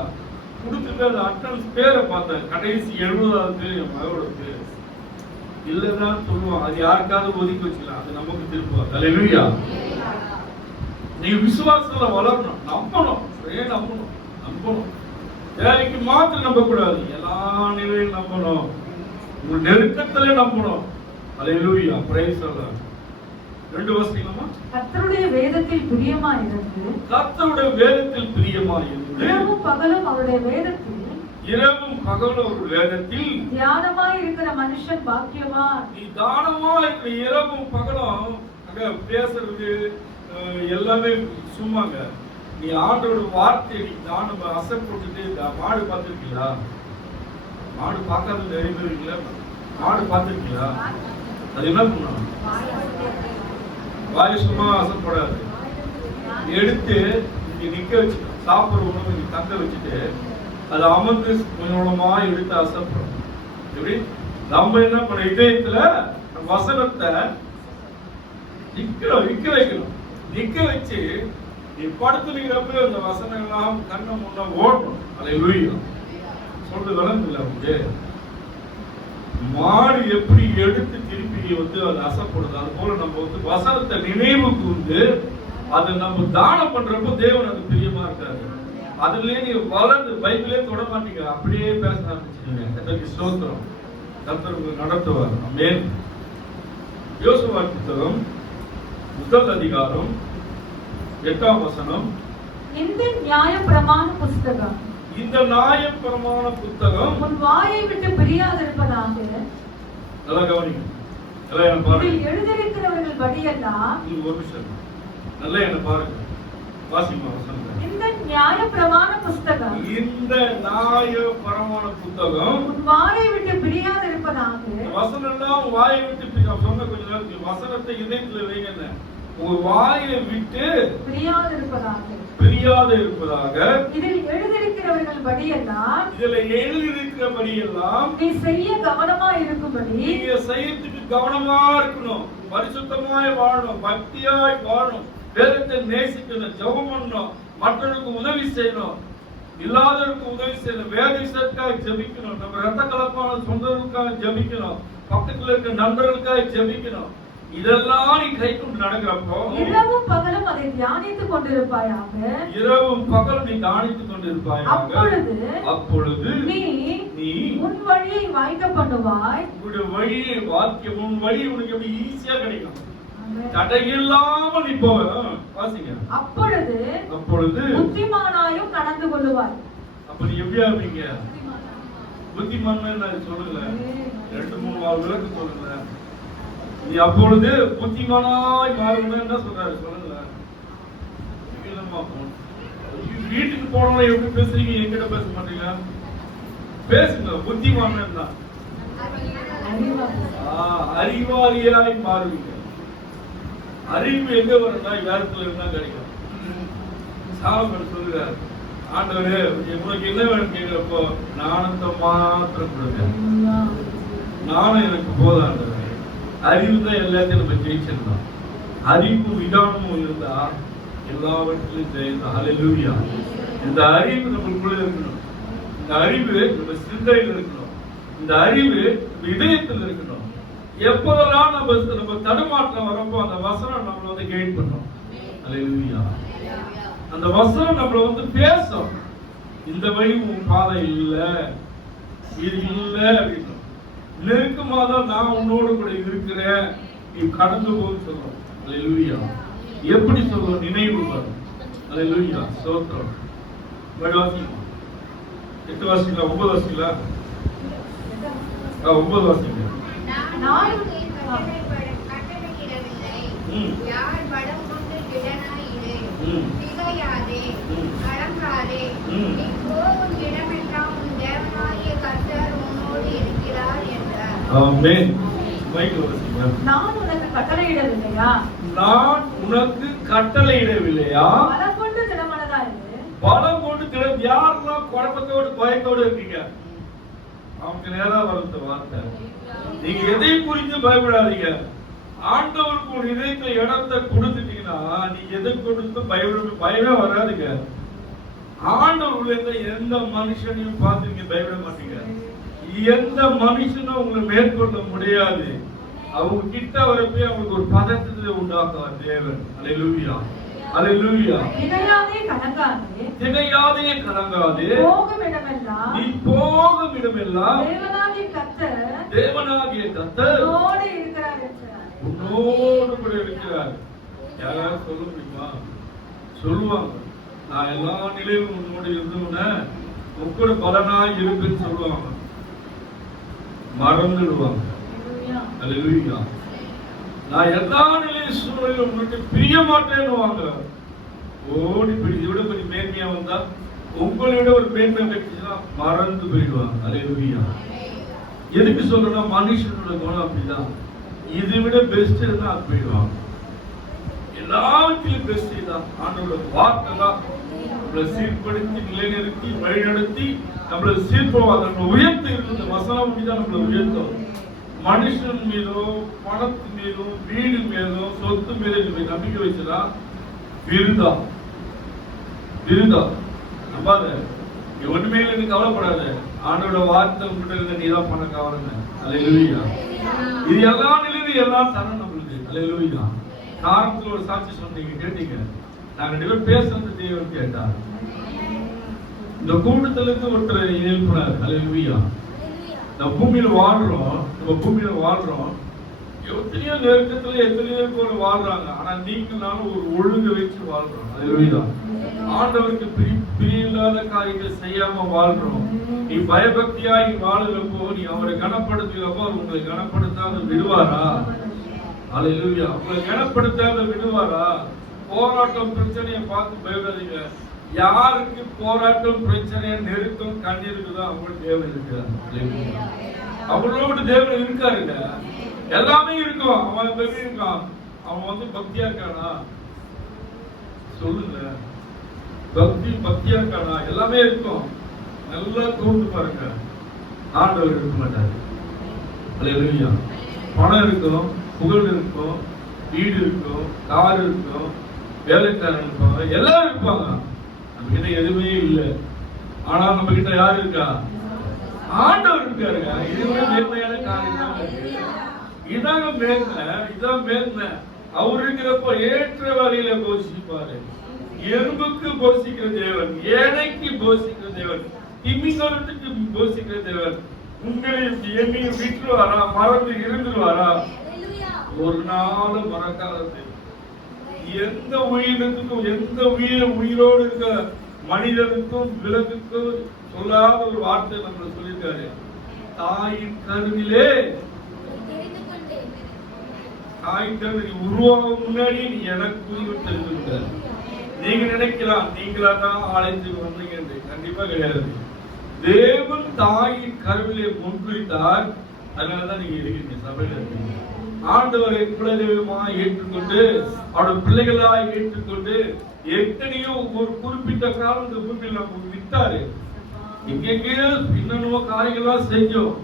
கொடுத்துட்டு அந்த அட்டன்ஸ் பேரை பார்த்தேன். கடைசி 70வது பேர் என் மகளோட பேர். இல்லதான் சொல்லுவான். அது யாருக்காவது ஒதுக்கி வச்சுக்கலாம். அது நமக்கு திருப்பம். அல்லேலூயா. நீங்க விசுவாசத்துல வளரணும், நம்பணும், நம்பணும், நம்பணும். வேலைக்கு மாத்திரம் நம்ப கூடாது, எல்லா நிலையும் நம்பணும். உங்க நெருக்கத்திலே நம்பணும். அல்லேலூயா. பிரைஸ் எல்லாம் 2 வசனமா கர்த்தருடைய வேதத்தில் பிரியமாயிருந்து, கர்த்தருடைய வேதத்தில் பிரியமாயிருந்து, இரவும் பகலும் அவருடைய வேதத்தில், இரவும் பகலும் அவருடைய வேதத்தில் தியானமாய் இருக்கிற மனுஷன் பாக்கியவான். நீ தானமா இருக்கிற இரவும் பகலும் அங்க பேசுறது எல்லாமே சும்மாங்க. நீ ஆண்டோட வார்த்தை தானம் அசைப்பட்டுட்டு மாடு பார்த்துருக்கீங்களா? மாடு பார்க்காத நிறைய பேர் இருக்குல்ல. மாடு பார்த்துருக்கீங்களா? அது என்ன பண்ணும்? வாய் சும்மா அசைப்படாது. எடுத்து இங்க நிக்க வச்சு சாப்பிடுற உணவு இங்க தங்க வச்சுட்டு அது அமர்ந்து கொஞ்சமா எடுத்து அசைப்படும். எப்படி நம்ம என்ன பண்ண இதயத்துல வசனத்தை நிக்க வைக்கணும். நிக்க வச்சு நீ படுத்துறப்ப அந்த வசனங்கள்லாம் கண்ணை முன்ன ஓடணும். அல்லேலூயா. சொல்றது விளங்குல உங்களுக்கு. மாடு எப்படி எடுத்து திருப்பி வந்து அது அசைப்படுது, அது போல நம்ம வந்து வசனத்தை நினைவு கூர்ந்து அதை நம்ம தானம் பண்றப்போ தேவன் அது பிரியமா இருக்காரு. அதுலயே நீங்க வளர்ந்து பைபிளே தொட மாட்டீங்க, அப்படியே பேச ஆரம்பிச்சிருக்கீங்க. ஸ்தோத்திரம். கர்த்தர் நடத்துவார். ஆமென். யோசுவா புத்தகம் 1 அதிகாரம் 8ஆம் வசனம். இந்த நியாய பிரமாண புஸ்தகம், இந்த நியாய பிரமாண புத்தகம் உன் வாயை விட்டு பிரியாதிருப்பதாக. நல்லா கவனிங்க. நல்லா என்ன பாருங்க. இதில் எழுதியிருக்கிறவர்கள் படியெல்லாம். ஒரு நிமிஷம். நல்லா என்ன பாருங்க. வாசிமா வசனம். இந்த நியாய பிரமாண புஸ்தகம், இந்த நியாய பிரமாண புத்தகம் உன் வாயை விட்டு பிரியாதிருப்பதாக. வசனம் எல்லாம் வாயை விட்டு சொன்ன கொஞ்ச நேரத்துக்கு வசனத்தை இதயத்துல வைங்க. உங்க வாயை விட்டு பிரியாத இருப்பதாக. இதில் எழுதியிருக்கிறவர்கள் படியெல்லாம், இதுல எழுதியிருக்கிறபடியெல்லாம் நீ செய்ய கவனமா இருக்கும்படி. நீங்க செய்யறதுக்கு கவனமா இருக்கணும். பரிசுத்தமாய் வாழணும், பக்தியாய் வாழணும், வேதத்தை நேசிக்கணும், ஜெபம் பண்ணணும், மற்றவர்களுக்கு உதவி செய்யணும், இல்லாதவருக்கு உதவி செய்யணும், வேதத்திற்காக ஜெபிக்கணும், நம்ம ரத்த கலப்பான சொந்தங்களுக்காக ஜெபிக்கணும், பக்கத்துல இருக்க நண்பர்களுக்காக ஜெபிக்கணும். இதெல்லாம் நீ கை கொண்டு நடக்கிறப்போ இரவும் பகலும் அதை தியானித்துக் கொண்டிருப்பாயாக. இரவும் பகலும் நீ தியானித்துக் கொண்டிருப்பாயாக. அப்பொழுது நீ உன் வழியை வாய்க்க பண்ணுவாய். உன்னுடைய வழியை வாக்கியம் உன் வழி உனக்கு எப்படி ஈஸியா கிடைக்கும். தடையில்லாமல் நீ போவ. வாசிங்க. அப்பொழுது புத்திமானாயும் நடந்து கொள்ளுவாய். அப்ப நீ எப்படியா இருப்பீங்க? புத்திமான் சொல்லுங்க, 2-3 விளக்கு சொல்லுங்க. நீ அப்பொழுது புத்திமானாய் மாறுவேன்னு என்ன சொல்றாரு சொல்லுங்க. வீட்டுக்கு போனவங்க எப்படி பேசுறீங்க, என்கிட்ட பேச மாட்டீங்க? பேசுங்க. புத்திமான் தான் அறிவாளியாய் மாறுவீங்க. அறிவு எங்க வரும்னா வேதத்துல இருந்தா கிடைக்கும். சாலமன் சொல்லுறாரு, ஆண்டவரே உங்களுக்கு என்ன வேணும் கேட்கிறப்போ ஞானத்தை மாத்திரம் கொடுங்க, ஞானம் எனக்கு போதாண்டவரே. அறிவு தான் எல்லாத்தையும் நம்ம ஜெயிச்சிடலாம். அறிவும் விதானமும் இருந்தா எல்லாவற்றிலும் ஜெயிக்கலாம். ஹல்லேலூயா. இந்த அறிவு நம்மளுக்குள்ள இருக்கணும். இந்த அறிவு நம்ம சிந்தையில் இருக்கணும். இந்த அறிவு இதயத்தில் இருக்கணும். எப்போதெல்லாம் நம்ம தடுமாற்றம் வரப்போ அந்த வசனம் நம்மள வந்து கைட் பண்ணும். ஹல்லேலூயா. அந்த வசனம் நம்மள வந்து பேசும். இந்த வழி உன் பாதை இல்ல, இது இல்ல அப்படின்னு. நெருக்கமாதான் நான் உன்னோடு கூட இருக்கிறேன், நீ கடந்து போன்னு சொல்றோம். ஹல்லேலூயா. எப்படி சொல்றோம்? நினைவு வரும். ஹல்லேலூயா. ஸ்தோத்திரம். வாசிக்கலாம். 8 வாசிக்கலாம், 9 வாசிக்கலாம். 9 வாசிக்கலாம். யார் பலம் கொண்டு திடனாயிரு, திகையாதே, கலங்காதே. நீ போகும் இடமெல்லாம் உன் தேவனாகிய கர்த்தர் உன்னோடு இருக்கிறார் என்றார். ஆமென். மைக்கேல் வாசிங்க. நான் உனக்கு கட்டளையிடவில்லையா? நான் உனக்கு கட்டளையிடவில்லையா? பலம் கொண்டு திடமனதா இரு. பலம் கொண்டு திடம். யாரெல்லாம் குழப்பத்தோடு பயத்தோடு இருக்கீங்க, அவங்க நேரா வரத்த வார்த்தை. நீங்க எதை குறித்து பயப்படாதீங்க. ஆண்டவருக்கு ஒரு இதயத்துல இடத்தை கொடுத்துட்டீங்கன்னா நீ எதை கொடுத்து பயமே வராதுங்க. ஆண்டவருடைய எந்த மனுஷனையும் பார்த்து நீங்க பயப்பட மாட்டீங்க. எந்த மனுஷனும் உங்களை மேற்கொள்ள முடியாது. அவங்க கிட்ட வரப்பே அவங்களுக்கு ஒரு பதற்றத்தை உண்டாக்குவார் தேவன். அல்லேலூயா. அல்லேலூயா. திகையாதே கலங்காதே. திகையாதே கலங்காதே. போகும் இடமெல்லாம் நீ போகும் இடமெல்லாம் தேவனாகிய கர்த்தர் உன்னோடு இருக்கிறார் என்றார். உன்னோடு கூட இருக்கிறார். யாராவது சொல்ல முடியுமா? சொல்லுவாங்க, நான் எல்லா நிலையும் உன்னோடு இருந்தவன உங்களோட பலனாய் இருப்பேன்னு சொல்லுவாங்க. மறந்துடுவாங்க. அல்லேலூயா. நான் எல்லா நிலையும் சூழலில் உங்களுக்கு பிரிய மாட்டேன்னுவாங்க. ஓடி போய் இதை விட கொஞ்சம் மேன்மையா வந்தா உங்களை விட ஒரு மேன்மை பெற்றுச்சுன்னா மறந்து போயிடுவாங்க. அல்லேலூயா. எதுக்கு சொல்றேன்னா மனுஷனோட குணம் அப்படிதான். இதை விட பெஸ்ட் இருந்தா அது போயிடுவாங்க. எல்லாவற்றிலும் பெஸ்ட் தான் ஆண்டவரோட வார்த்தை தான் நம்மளை சீர்படுத்தி நிலைநிறுத்தி வழிநடத்தி நம்மளை சீர்படுவாங்க. நம்ம உயர்த்து இருந்த வசனம் தான் நம்மளை உயர்த்தும். மனுஷன் மீதோ பணத்து மீதோ வீடு மீதோ சொத்து மீதோ நம்பிக்கை வச்சதா விருதா விருதா. நம்பாத. நீ ஒண்ணுமே இல்லை, கவலைப்படாத. ஆண்டோட வார்த்தை உங்ககிட்ட இருந்த நீதான் பண்ண கவலைங்க. அல்லேலூயா. இது எல்லா நிலையிலும் எல்லாம் தரணும் நம்மளுக்கு. அல்லேலூயா. காரணத்துல ஒரு சாட்சி சொன்னீங்க, கேட்டீங்க. நாங்க 2 பேரும் பேசுறது தேவன் கேட்டார். இந்த கூட்டத்துல இருந்து ஒருத்தர் எழுப்பினார். அல்லேலூயா. நம்ம பூமியில வாழ்றோம். எத்தனையோ நெருக்கத்துல எத்தனையோ பேர் வாழ்றாங்க. ஆனா நீங்க நானும் ஒரு ஒழுங்கு வச்சு வாழ்றோம். அல்லேலூயா. ஆண்டவருக்கு பிரியில்லாத காரியங்கள் செய்யாம வாழ்றோம். நீ பயபக்தியாய் வாழுறப்போ நீ அவரை கனப்படுத்துகிறப்போ உங்களை கனப்படுத்தாத விடுவாரா? அல்லேலூயா. உங்களை கனப்படுத்தாத விடுவாரா? போராட்டம் பிரச்சனையை பார்த்து பயப்படாதீங்க. யாருக்கு போராட்டம் பிரச்சனை நெருக்கம் கண்ணீருக்குதோ அவங்களுக்கு தேவன் இருக்கிறார். அவங்களோட தேவன் இருக்காருங்க. எல்லாமே இருக்கும். அவன் எப்படி இருக்கான்? அவன் வந்து பக்தியா இருக்கானா? சொல்லுங்க. பக்தியா இருக்கானா? எல்லாமே இருக்கும். நல்லா தோண்டு பாருங்க. ஆண்டவர் இருக்க மாட்டாரு. அல்லேலூயா. பணம் இருக்கும், புகழ் இருக்கும், வீடு இருக்கும், கார் இருக்கும், வேலைக்காரன் இருப்பாங்க, எல்லாம் இருப்பாங்க. நம்ம கிட்ட எதுவுமே இல்லை. ஆனா நம்ம கிட்ட யாரு இருக்கா? ஆண்டவர் இருக்காருங்க. இதுவே நேர்மையான காரியம் தான் இருக்கு. இதாங்க மேன்மை, இதான் மேன்மை. அவர் இருக்கிறப்ப ஏற்ற வழியில போஷிப்பாரு. எறும்புக்கு போஷிக்கிற தேவன், ஏழைக்கு போஷிக்கிற தேவன், திமிங்கலத்துக்கு போஷிக்கிற தேவன். உங்களையும் என்னையும் விட்டுருவாரா? மறந்து இருந்துருவாரா? ஒரு நாள் மறக்காதது. எந்த உயிரினத்துக்கும், எந்த உயிரோடு இருக்க மனிதனுக்கும் விலங்குக்கும் சொல்லாத ஒரு வார்த்தை நம்ம சொல்லியிருக்காரு. தாயின் கருவிலே, தாயின் கருவி உருவாகும் முன்னாடி நீ எனக்கு குறிவு தெரிஞ்சுக்கிட்ட. நீங்க நினைக்கலாம் நீங்களா தான் அழைத்து வந்தீங்க என்று. கண்டிப்பா கிடையாது. தேவன் தாயின் கருவிலே முன்குறித்தார். அதனாலதான் நீங்க இருக்கீங்க, சபையில இருக்கீங்க. ஆண்டவரை குலதெய்வமா ஏற்றுக்கொண்டு அவருடைய பிள்ளைகளாய் ஏற்றுக்கொண்டு எத்தனையோ ஒரு குறிப்பிட்ட காலம் இந்த பூமியில் நமக்கு விட்டாரு. எங்கெங்கேயோ என்னென்னமோ காரியங்கள்லாம் செஞ்சோம்.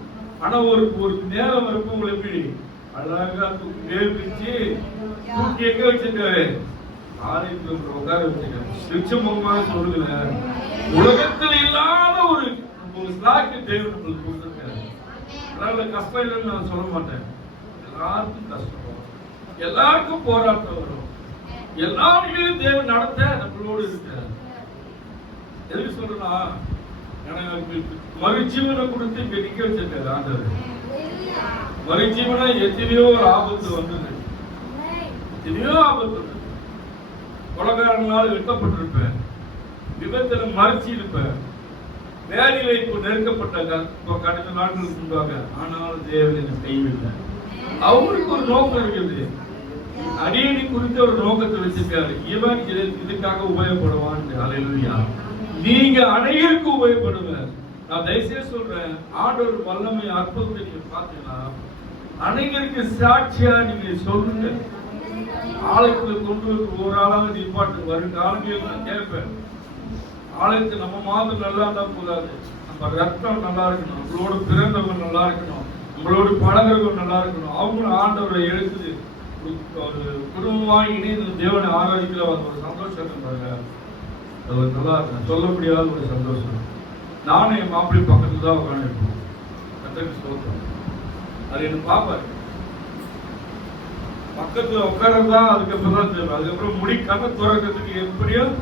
ஆனா ஒரு நேரம் வரப்போ உங்களை எப்படி அழகா வேர்விச்சு தூக்கி எங்க வச்சிருக்காரு? ஆலயத்தில் உட்கார வச்சிருக்காரு. சிச்சமமாக சொல்லுங்க, உலகத்தில் இல்லாத ஒரு சாக்கு தேவன் உங்களுக்கு கொடுத்திருக்காரு. அதனால கஷ்டம் இல்லைன்னு நான் சொல்ல மாட்டேன். எல்லாருக்கும் கஷ்டம் வரும், எல்லாருக்கும் போராட்டம் வரும், எல்லாருக்கும் தேவன் நடத்த நம்மளோடு இருக்கிறார். எதுக்கு சொல்றா? எனக்கு மறுஜீவனை கொடுத்து இங்க நிக்க வச்சிருக்காரு ஆண்டவர். மறுஜீவனை எத்தனையோ ஒரு ஆபத்து வந்தது, எத்தனையோ ஆபத்து வந்தது. கொலைகாரங்களால் வெட்டப்பட்டிருப்பேன், விபத்துல மறைச்சி இருப்பேன், வேலையில இப்போ நெருக்கப்பட்ட கடந்த நாட்களுக்கு முன்பாக. ஆனாலும் தேவன் என்னை கைவில்லை. அவருக்கு ஒரு நோக்கம் இருக்குது. அடியடி குறித்த ஒரு நோக்கத்தை வச்சிருக்காரு. இவன் இதுக்காக உபயோகப்படுவான். அல்லேலூயா. நீங்க அனைவருக்கு உபயோகப்படுங்க. நான் தயவுசெய்து சொல்றேன், ஆண்டவர் வல்லமை அற்புதத்தை நீங்க பார்த்தீங்கன்னா அனைவருக்கு சாட்சியா நீங்க சொல்லுங்க. ஆலயத்துல கொண்டு வந்து ஒரு ஆளாக நிப்பாட்டு. வரும் காலங்களில் நான் கேட்பேன், ஆலயத்தை நம்ம மாதிரி நல்லா இருந்தா போதாது, நம்ம ரத்தம் நல்லா இருக்கணும், நம்மளோட பிறந்தவங்க நல்லா இருக்கணும், நம்மளோட பழகிறவங்க நல்லா இருக்கணும். அவங்களும் ஆண்டவரை எழுத்து ஒரு குடும்பமாக இணைந்து தேவனை ஆராதிக்கிற ஒரு சந்தோஷம் பாருங்க. அது ஒரு நல்லா இருக்கும், சொல்ல முடியாத ஒரு சந்தோஷம். நானும் என் மாப்பிள்ளை பக்கத்துல தான் உட்காந்துருப்போம். கத்தருக்கு ஸ்தோத்திரம். அது எனக்கு பாப்பாரு பக்கத்துல உட்காரதா. அதுக்கப்புறம் தான் தெரியும். அதுக்கப்புறம் முடி கண்ணை துறக்கிறதுக்கு எப்படியும்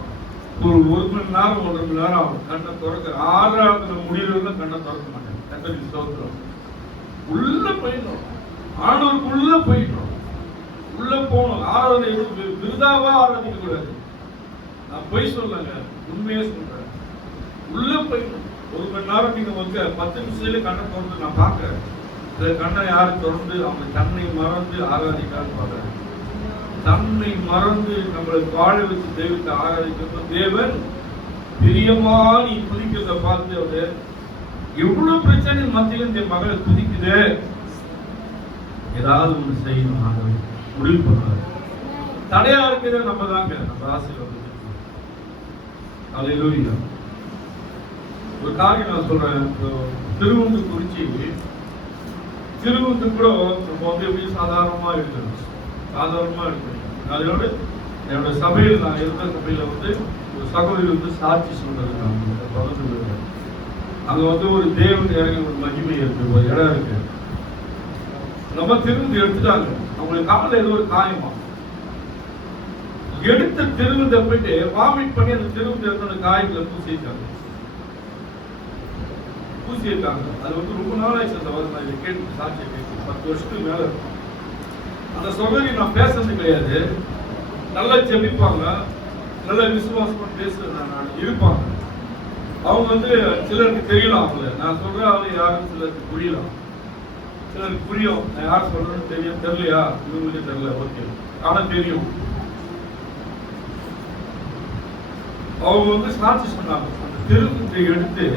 ஒரு மணி நேரம் 1.5 மணி நேரம் ஆகும். கண்ணை துறக்க 6வது முடிவுல கண்ணை திறக்க மாட்டேன். கத்தருக்கு ஸ்தோத்திரம். உள்ள போயிடணும், ஆண்டவருக்குள்ள போயிடணும், உள்ள போகணும். ஆராதனை விருதாவா ஆராதிக்க கூடாது. நான் போய் சொல்லுங்க, உண்மையே சொல்றேன். உள்ள போயிடணும். 1 மணி நேரம் நீங்க வந்து 10 நிமிஷத்துல கண்ணை திறந்து நான் பாக்குறேன். கண்ணை யாரும் திறந்து அவங்க தன்னை மறந்து ஆராதிக்கான்னு பாக்குறேன். தன்னை மறந்து நம்மளை வாழ வச்சு தெய்வத்தை ஆராதிக்க தேவன் பிரியமா நீ துதிக்கிறத பார்த்து அவரு எவ்வளவு பிரச்சனை மத்தியில் இந்த மகளை துதிக்குது. ஏதாவது ஒண்ணு செய்யணும் ஆண்டவர் முடிவு பண்ணாரு. தடையா இருக்கிறத நம்ம தாங்க நம்ம ஆசீர்வாதம். அல்லேலூயா. ஒரு காரியம் நான் சொல்றேன். திருவுந்து குறிச்சி திருவுந்து கூட நம்ம வந்து எப்படி சாதாரணமா இருக்கணும், சாதாரணமா இருக்கணும். அதோட என்னோட சபையில் நான் இருந்த சபையில வந்து ஒரு சகோதரி வந்து சாட்சி சொல்றது நான் தொடர்ந்து. அங்க வந்து ஒரு தேவன் இறங்கி ஒரு மகிமை இருக்கு, ஒரு இடம் இருக்கு. நம்ம திருவிந்து எடுத்துட்டாங்க. அவங்களுக்கு காலில் ஏதோ ஒரு காயமா எடுத்த திருவிந்த போயிட்டு வாமிட் பண்ணி அந்த திருவிந்த எடுத்த காயங்களை பூசிட்டாங்க. அது வந்து ரொம்ப நாளாச்சு. அந்த நான் இதை கேட்டு சாட்சியை கேட்டு 10 வருஷத்துக்கு மேல இருக்கும். அந்த சகோதரி நான் பேசுறது கிடையாது, நல்லா ஜெபிப்பாங்க, நல்லா விசுவாசம் பேசுறது இருப்பாங்க. அவங்க வந்து சிலருக்கு தெரியலாம், அவங்கள நான் சொல்ற அவங்க யாரும் சிலருக்கு புரியலாம், சிலருக்கு புரியும். நான் யார் சொல்றேன்னு தெரியலையா, இவங்களுக்கு தெரியல, ஓகே, ஆனா தெரியும். அவங்க வந்து சாட்சி சொன்னாங்க. அந்த திருப்பத்தை எடுத்து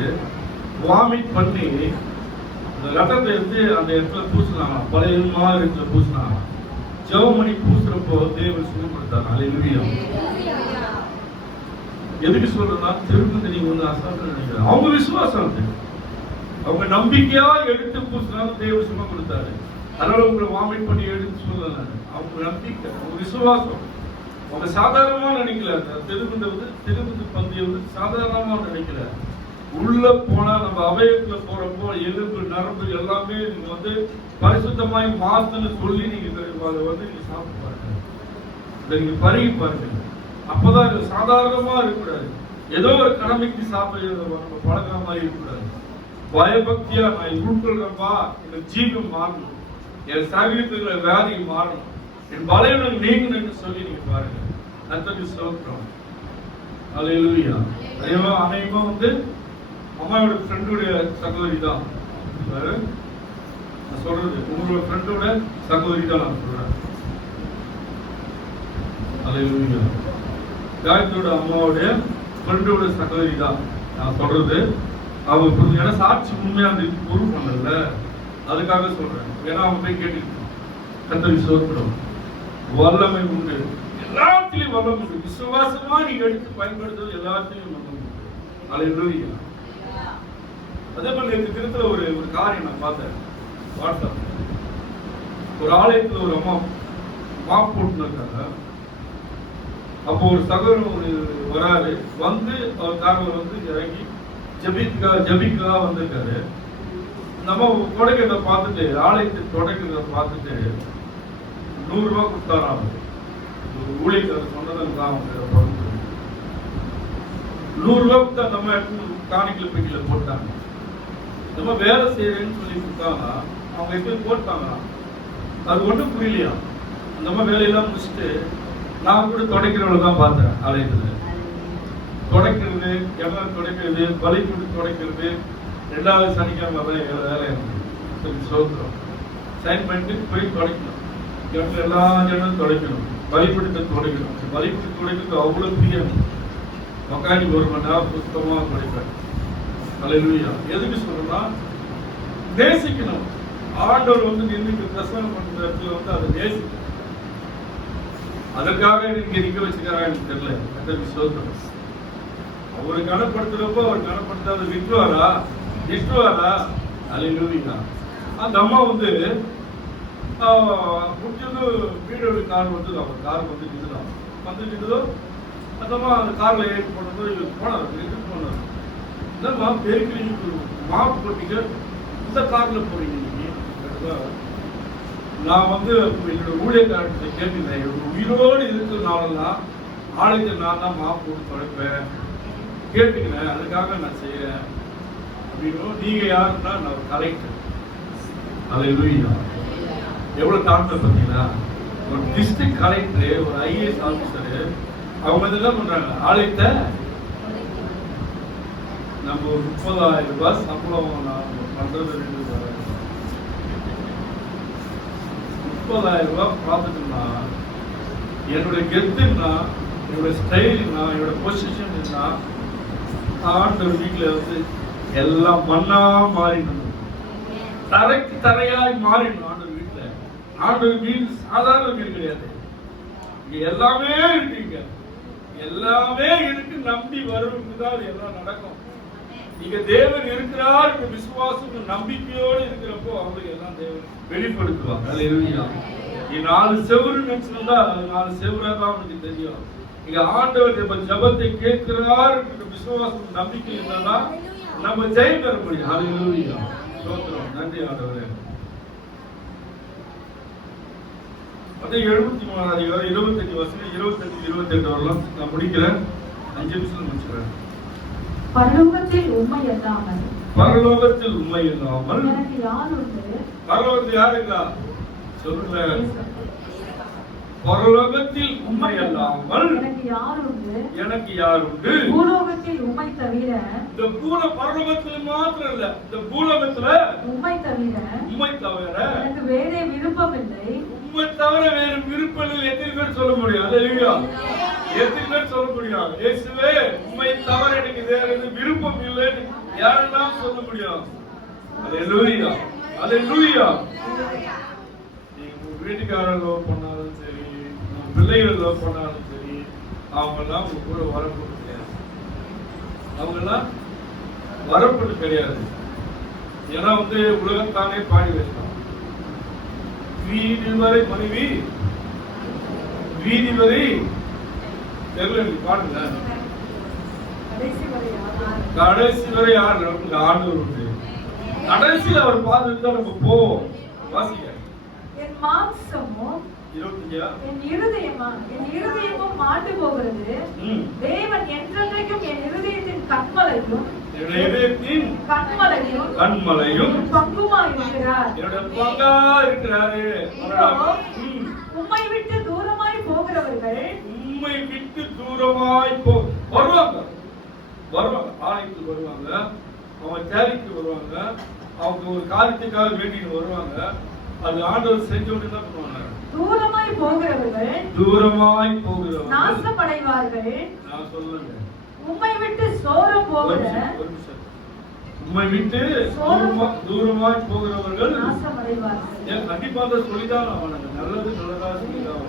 வாமிட் பண்ணி அந்த ரத்தத்தை எடுத்து அந்த இடத்துல பூசினாங்க. பழைய இடத்துல பூசினாங்க. ஜெபமணி பூசுறப்போ தேவன் சுகம் கொடுத்தாங்க. அல்லேலூயா. எதுக்கு சொல்றேன்னா, திருப்பதி நீங்க வந்து அசால்ட்டா நினைக்கிறேன். அவங்க விசுவாசம், அவங்க நம்பிக்கையா எடுத்து பூசினாங்க, தேவன் சுகம் கொடுத்தாரு. அதனால உங்களை வாமிட் பண்ணி எடுத்து சொல்லல. அவங்க நம்பிக்கை, அவங்க விசுவாசம். அவங்க சாதாரணமா நினைக்கல. திருப்பதி வந்து திருப்பதி பந்தியை வந்து சாதாரணமா நினைக்கல. உள்ள போனா நம்ம அவயத்துல போறப்போ எலும்பு நரம்பு எல்லாமே நீங்க வந்து பரிசுத்தமாய் மாத்துன்னு சொல்லி நீங்க அதை வந்து நீங்க சாப்பிட்டு பாருங்க, இதை நீங்க பருகி பாருங்க. அப்பதான் இது சாதாரணமா இருக்கக்கூடாது, ஏதோ ஒரு கடமைக்கு சாப்பிடுறது நம்ம பழகிற மாதிரி இருக்கக்கூடாது. பயபக்தியா நான் உட்கொள்றப்பா என் ஜீவம் மாறணும், என் சரீரத்துல வியாதி மாறணும், என் பலவீனம் நீங்கணும்னு சொல்லி நீங்க பாருங்க. கர்த்தருக்கு ஸ்தோத்திரம். அல்லேலூயா. அநேகமா வந்து அம்மாவோட ஃப்ரெண்டுடைய சகோதரி தான் நான் சொல்றது, உங்களோட ஃப்ரெண்டோட சகோதரி தான் நான் சொல்றேன். அல்லேலூயா. காயத்ரியோட அம்மாவுடைய ஃப்ரெண்டோட சகோதரி தான் நான் சொல்றது. அவங்க ஏன்னா சாட்சி உண்மையா அந்த பொருள் பண்ணல, அதுக்காக சொல்றேன். ஏன்னா அவங்க போய் கேட்டுக்கிட்டு கர்த்தருக்கு ஸ்தோத்திரம். வல்லமை உண்டு, எல்லாத்திலையும் வல்லமை உண்டு. விசுவாசமா நீங்க எடுத்து பயன்படுத்துவது எல்லாத்திலையும் வல்லமை உண்டு. அல்லேலூயா. அதே மாதிரி இந்த தினத்துல ஒரு காரியம் நான் பார்த்தேன். வாட்ஸ்அப் ஒரு ஆலயத்துல ஒரு அம்மா மாப் போட்டுருக்காங்க. அப்போ ஒரு சகோதரன் வராரு, வந்து அவர் காரில் வந்து இறங்கி ஜபிக்கா வந்திருக்காரு. நம்ம தொடக்கிறத பார்த்துட்டு, ஆலயத்தை தொடக்கிறத பார்த்துட்டு 100 ரூபா கொடுத்தாராம். ஊழியர் சொன்னதான் 100 ரூபா கொடுத்தா நம்ம இடத்துல காணிக்கல பெட்டியில போட்டாங்க. நம்ம வேலை செய்யறேன்னு சொல்லி கொடுத்தாங்க, அவங்க எப்படி போட்டாங்க அது ஒன்றும் புரியலையா. நம்ம வேலையெல்லாம் முடிச்சுட்டு நான் கூட துடைக்கிறவளை தான் பார்த்தேன். ஆலயத்துல துடைக்கிறது, எல்லாம் துடைக்கிறது, பலி கொடுத்து துடைக்கிறது 2வது சனிக்கிழமை தான் வேலை. சோத்திரம் சைன் பண்ணிட்டு போய் துடைக்கணும், இடத்துல எல்லா ஜனமும் துடைக்கணும், பலி கொடுத்து துடைக்கணும். பலி கொடுத்து துடைக்கிறது அவ்வளவு பிரியம். உக்காண்டி 1 மணி நேரம் புத்தகமா துடைப்பேன். அல்லேலூயா. எதுக்கு சொல்றோம்னா நேசிக்கணும். ஆண்டவர் வந்து நின்று பிரசங்கம் பண்ற இடத்துல வந்து அதை நேசிக்கணும். அதற்காக நீங்க நிக்க வச்சுக்காரா எனக்கு தெரியல. கர்த்தருக்கு ஸ்தோத்திரம். அவரு கனப்படுத்துறப்போ அவர் கனப்படுத்தாத விட்டுவாரா? அல்லேலூயா. அந்த அம்மா வந்து முடிஞ்சது வீடோட கார் வந்து அவர் கார் வந்து நின்றுதான் வந்துட்டு அந்த அம்மா அந்த கார்ல ஏறி போனது போனார். என்னம்மா பெருக்கி மாப்பு போட்டீங்க, இந்த கார்ல போறீங்க நீங்க? நான் வந்து என்னோட ஊழியக்காரர்கிட்ட கேட்டுக்கிறேன், உயிரோடு இருக்கிறதுனாலதான் ஆலயத்தை நான் தான் மாப்பு போட்டு தொலைப்பேன் கேட்டுக்கிறேன், அதுக்காக நான் செய்யறேன் அப்படின்னு. நீங்க யாருன்னா நான் கலெக்டர். அல்லேலூயா. எவ்வளவு தாழ்ந்த பார்த்தீங்களா? ஒரு டிஸ்ட்ரிக்ட் கலெக்டர், ஒரு IAS ஆபீசரு, அவங்க வந்து என்ன பண்றாங்க, ஆலயத்தை நம்ம 30,000 ரூபாய் சம்பளம் பண்றது 30,000 ரூபாய் பார்த்துட்டோம்னா என்னுடைய கெத்துன்னா, என்னோட ஸ்டைல்னா, என்னோட பொசிஷன்னா ஆண்டவர் வீட்டில் வந்து எல்லாம் மண்ணா மாறிடணும், தரைக்கு தரையாய் மாறிடணும். ஆண்டவர் வீட்டில், ஆண்டவர் வீடு சாதாரண வீடு கிடையாது. இங்க எல்லாமே இருக்குங்க, எல்லாமே இருக்கு. நம்பி வருவதுக்கு தான் அது எல்லாம் நடக்கும். நீங்க தேவன் இருக்கிறார் என்ற விசுவாசம் நம்பிக்கையோடு இருக்கிறப்போ அவங்களுக்கு எல்லாம் தேவன் வெளிப்படுத்துவாங்க. அல்லேலூயா. நீ 4 செவுரு நினைச்சிருந்தா அது 4 செவுரா தான் உனக்கு தெரியும். நீங்க ஆண்டவர் நம்ம ஜெபத்தை கேட்கிறார் என்ற விசுவாசம் நம்பிக்கை இருந்தாதான் நம்ம ஜெயம் பெற முடியும். அல்லேலூயா. ஸ்தோத்திரம். நன்றி ஆண்டவரே. அதே 73 அதிகாரம் 25 வசனம் 25 28 வரலாம். நான் முடிக்கிறேன், 5 நிமிஷம் முடிச்சுக்கிறேன். பரலோகத்தில் உண்மை இல்லாமல் எனக்கு யார் உண்டு? பரலோகத்தில் யார் இருக்கா சொல்லுங்க. பரலோகத்தில் உண்மை அல்லாமல் எனக்கு யார் உண்டு? பூலோகத்தில் உண்மை தவிர. இந்த பரலோகத்தில் மாத்திரம் இல்ல, இந்த பூலோகத்துல உண்மை தவிர எனக்கு வேற விருப்பம் இல்லை. உண்மை தவிர வேறு விருப்பம் இல்லை. எத்தனை பேர் சொல்ல முடியும்? அல்லேலூயா. எத்தனை பேர் சொல்ல முடியும்? இயேசுவே உண்மை தவிர எனக்கு வேற விருப்பம் இல்லை யாரெல்லாம் சொல்ல முடியும்? அல்லேலூயா. அல்லேலூயா. நீங்க வீட்டுக்காரர் லவ் பண்ணாலும் சரி, பிள்ளைகள் லவ் பண்ணாலும் சரி, அவங்க எல்லாம் உங்க கூட வரப்போது கிடையாது. அவங்க எல்லாம் வரப்போது கிடையாது. ஏன்னா வந்து உலகத்தானே பாடி வைக்கலாம். வீடு வரை மனைவி, வீதி வரை தெரியல. பாடுங்க. கடைசி வரை யார் நமக்கு ஆண்டவர் உண்டு. கடைசியில் அவர் பார்த்துட்டு நம்ம போவோம். வாசிக்க. என் மாம்சமும் 25 என் இருதயமும் மாண்டு போகிறது. தேவன் என்றென்றைக்கும் என் இருதயத்தின் கண்மலையும் பங்குமா இருக்கிறார். என்னோட பங்கா இருக்கிறாரு. உம்மை விட்டு தூரமாய் போகிறவர்கள் வருவாங்க. ஆலயத்துக்கு வருவாங்க, அவங்க தேவைக்கு வருவாங்க, அவங்க ஒரு காரியத்துக்காக வேண்டிட்டு வருவாங்க. அது ஆண்டவர் செஞ்சோன்னு என்ன பண்ணுவாங்க? தூரமாய் போகிறவர்கள் நாசமடைவார்கள். நான் சொல்லுங்க, உம்மை விட்டு சோரம் போகிற உம்மை விட்டு தூரமாய் போகிறவர்கள் நாசமடைவார்கள். கண்டிப்பா சொல்லிதான் அவனுங்க நல்லதா சொல்லிதான்.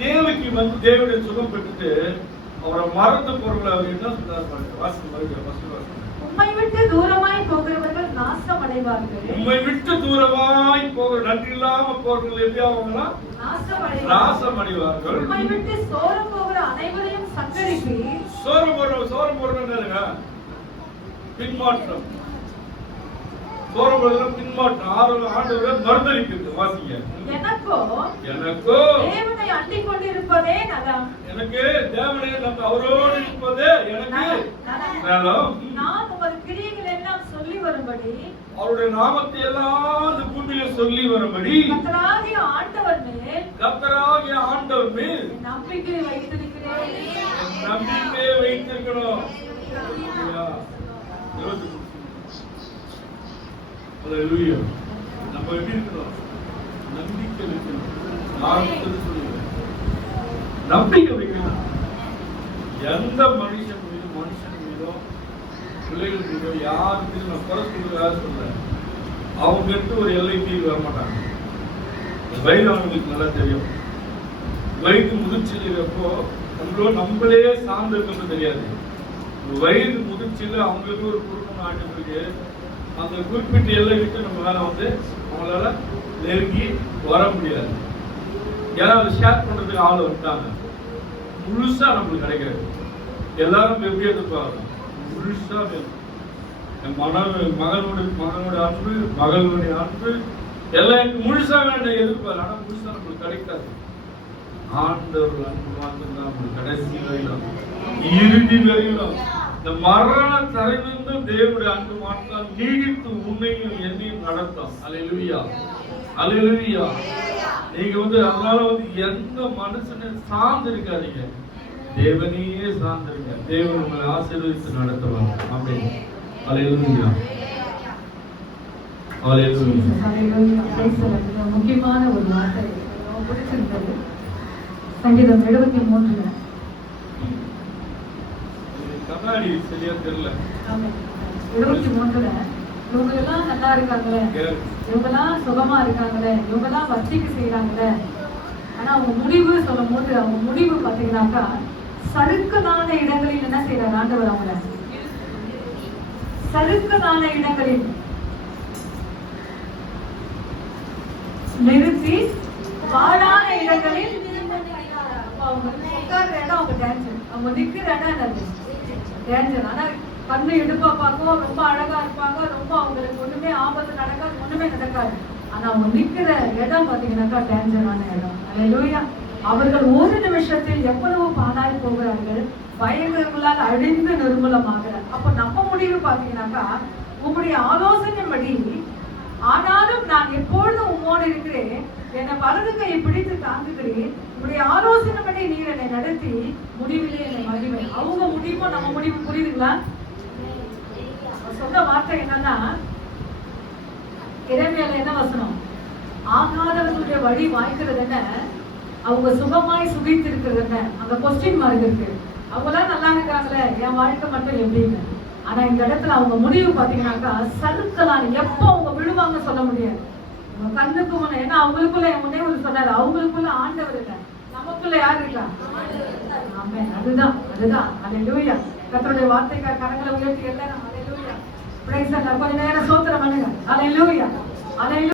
தேவைக்கு வந்து தேவனுடைய சுகம் பெற்றுட்டு அவரை மறந்து போறவங்களை அவர் என்ன சொல்றாரு? உம்மை விட்டு தூரமாய் போகிறவர்கள் நாசமடைவார்கள். உம்மை விட்டு தூரமாய் போகிற நன்றி இல்லாம போறவர்கள் எப்படி ஆவாங்களா? நாசமடைவார்கள். உம்மை விட்டு சோரம் போகிற அனைவரையும் சங்கரிப்பி. சோரம் போடுறதுங்க பின்மாற்றம். சோரம் போடுறது பின்மாற்றம். ஆண்டவரை மறுதளிக்கிறது. வாசிங்க. எனக்கோ தேவனை அண்டிக் கொண்டிருப்பதே நலம். எனக்கு தேவனை நம்ம அவரோடு இருப்பதே எனக்கு நலம். நான் உங்கள் கிரியைகள் எல்லாம் சொல்லி வரும்படி, அவருடைய நாமத்தை எல்லாம் இந்த பூமியில சொல்லி வரும்படி கர்த்தராகிய ஆண்டவர் மேல் நம்பிக்கை வைத்திருக்கிறேன். நம்பிக்கை வைத்திருக்கணும். நம்ம எப்படி இருக்கணும்? நம்பிக்கை வைக்கணும். நம்பிக்கை வைக்கணும். எந்த மனுஷன் மீதோ பிள்ளைகள் மீதோ யார் மீது நான் குறை சொல்றேன். அவங்க ஒரு எல்லை மீறி வரமாட்டாங்க. வயது அவங்களுக்கு நல்லா தெரியும். வயது முதிர்ச்சியிலப்போ நம்மளே சார்ந்து இருக்கணும் தெரியாது. வயது முதிர்ச்சியில அவங்களுக்கு ஒரு குடும்பம் ஆண்டுக்கு அந்த குறிப்பிட்ட எல்லை விட்டு நம்மளால வந்து அவங்களால நெருங்கி வர முடியாது. யாராவது ஷேர் பண்றதுக்கு ஆள் வந்துட்டாங்க, முழுசா நம்மளுக்கு கிடைக்காது. எல்லாரும் எப்படி எதிர்பார்க்கணும்? முழுசா வேணும். மகனுடைய அன்பு, மகளுடைய அன்பு எல்லாம் எனக்கு முழுசா வேணும் எதிர்பார்க்க. ஆனா முழுசா நம்மளுக்கு கிடைக்காது. ஆண்டவர் அன்பு மாத்திரம் நம்மளுக்கு கடைசி வரையிலும் இறுதி வரையிலும் இந்த மரண தரையிலிருந்தும் தேவனுடைய அன்பு மாற்றம் நீடித்து உண்மையும் என்னையும் நடத்தும். அல்லேலூயா, அல்லேலூயா. நீங்க வந்து அதனால வந்து எந்த மனுஷனை சார்ந்து இருக்காதீங்க, தேவனையே சார்ந்திருங்க. தேவன் உங்களை ஆசீர்வதித்து நடத்துவாங்க. ஆமென். அல்லேலூயா, அல்லேலூயா. முக்கியமான ஒரு வார்த்தை பிடிச்சிருந்தது. சங்கீதம் 73 கண்ணாடி சரியா தெரியல. 73 இவங்க எல்லாம் நல்லா இருக்காங்களே, இவங்க எல்லாம் சுகமா இருக்காங்களே, இவங்க எல்லாம் வர்த்திக்கு செய்யறாங்களே. ஆனா அவங்க முடிவு சொல்லும் போது அவங்க முடிவு பாத்தீங்கன்னாக்கா சறுக்கலான இடங்களில் என்ன செய்யறாரு ஆண்டவர்? அவங்கள சறுக்கலான இடங்களில் நிறுத்தி வாழான இடங்களில் அவங்க உட்கார்ற இடம் அவங்க டேஞ்சர், அவங்க நிக்கிற இடம் என்னது டேஞ்சர். ஆனா கண்ணு இடுப்பா பார்க்கவும் ரொம்ப அழகா இருப்பாங்க, ரொம்ப அவங்களுக்கு ஒண்ணுமே ஆபத்து நடக்காது, ஒண்ணுமே நடக்காது. ஆனா அவங்க நிக்கிற இடம் பாத்தீங்கன்னாக்கா டேஞ்சரான இடம். அல்லேலூயா. அவர்கள் ஒரு நிமிஷத்தில் எவ்வளவு பாழாய் போகிறார்கள், பயங்கரங்களால் அழிந்து நிர்மூலமாகிறார். அப்ப நம்ம முடிவு பாத்தீங்கன்னாக்கா உங்களுடைய ஆலோசனைப்படி, ஆனாலும் நான் எப்பொழுதும் உம்மோடு இருக்கிறேன், என்னை வலது கையை பிடித்து தாங்குகிறேன், உங்களுடைய ஆலோசனைப்படி நீர் என்னை நடத்தி முடிவிலே என்னை மகிழ்வேன். அவங்க முடிவும் நம்ம முடிவு புரியுதுங்களா? சொன்ன வார்த்தை என்னன்னா, இறைமையில என்ன வசனம்? ஆகாதவர்களுடைய வழி வாய்க்கிறது என்ன, அவங்க சுகமாய் சுகித்து இருக்கிறது என்ன. அந்த கொஸ்டின் மார்க் இருக்கு. அவங்களாம் நல்லா இருக்காங்களே, என் வாழ்க்கை மட்டும் எப்படின்னு. ஆனா இந்த இடத்துல அவங்க முடிவு பாத்தீங்கன்னாக்கா சறுக்கலாம். எப்போ அவங்க விழுவாங்க சொல்ல முடியாது. அவங்க கண்ணுக்கு முன்ன, ஏன்னா அவங்களுக்குள்ள முன்னே ஒரு சொன்னாரு, அவங்களுக்குள்ள ஆண்டவர் இல்லை, நமக்குள்ள யாரு இருக்கா? ஆமென். அதுதான் அல்லேலூயா. கர்த்தருடைய வார்த்தைக்காக கரங்களை உயர்த்தி எல்லாரும் அல்லேலூயா. Praise the Lord. கொஞ்ச நேரம் ஸ்தோத்திரம் பண்ணுங்க. அல்லேலூயா, அல்லேலூயா.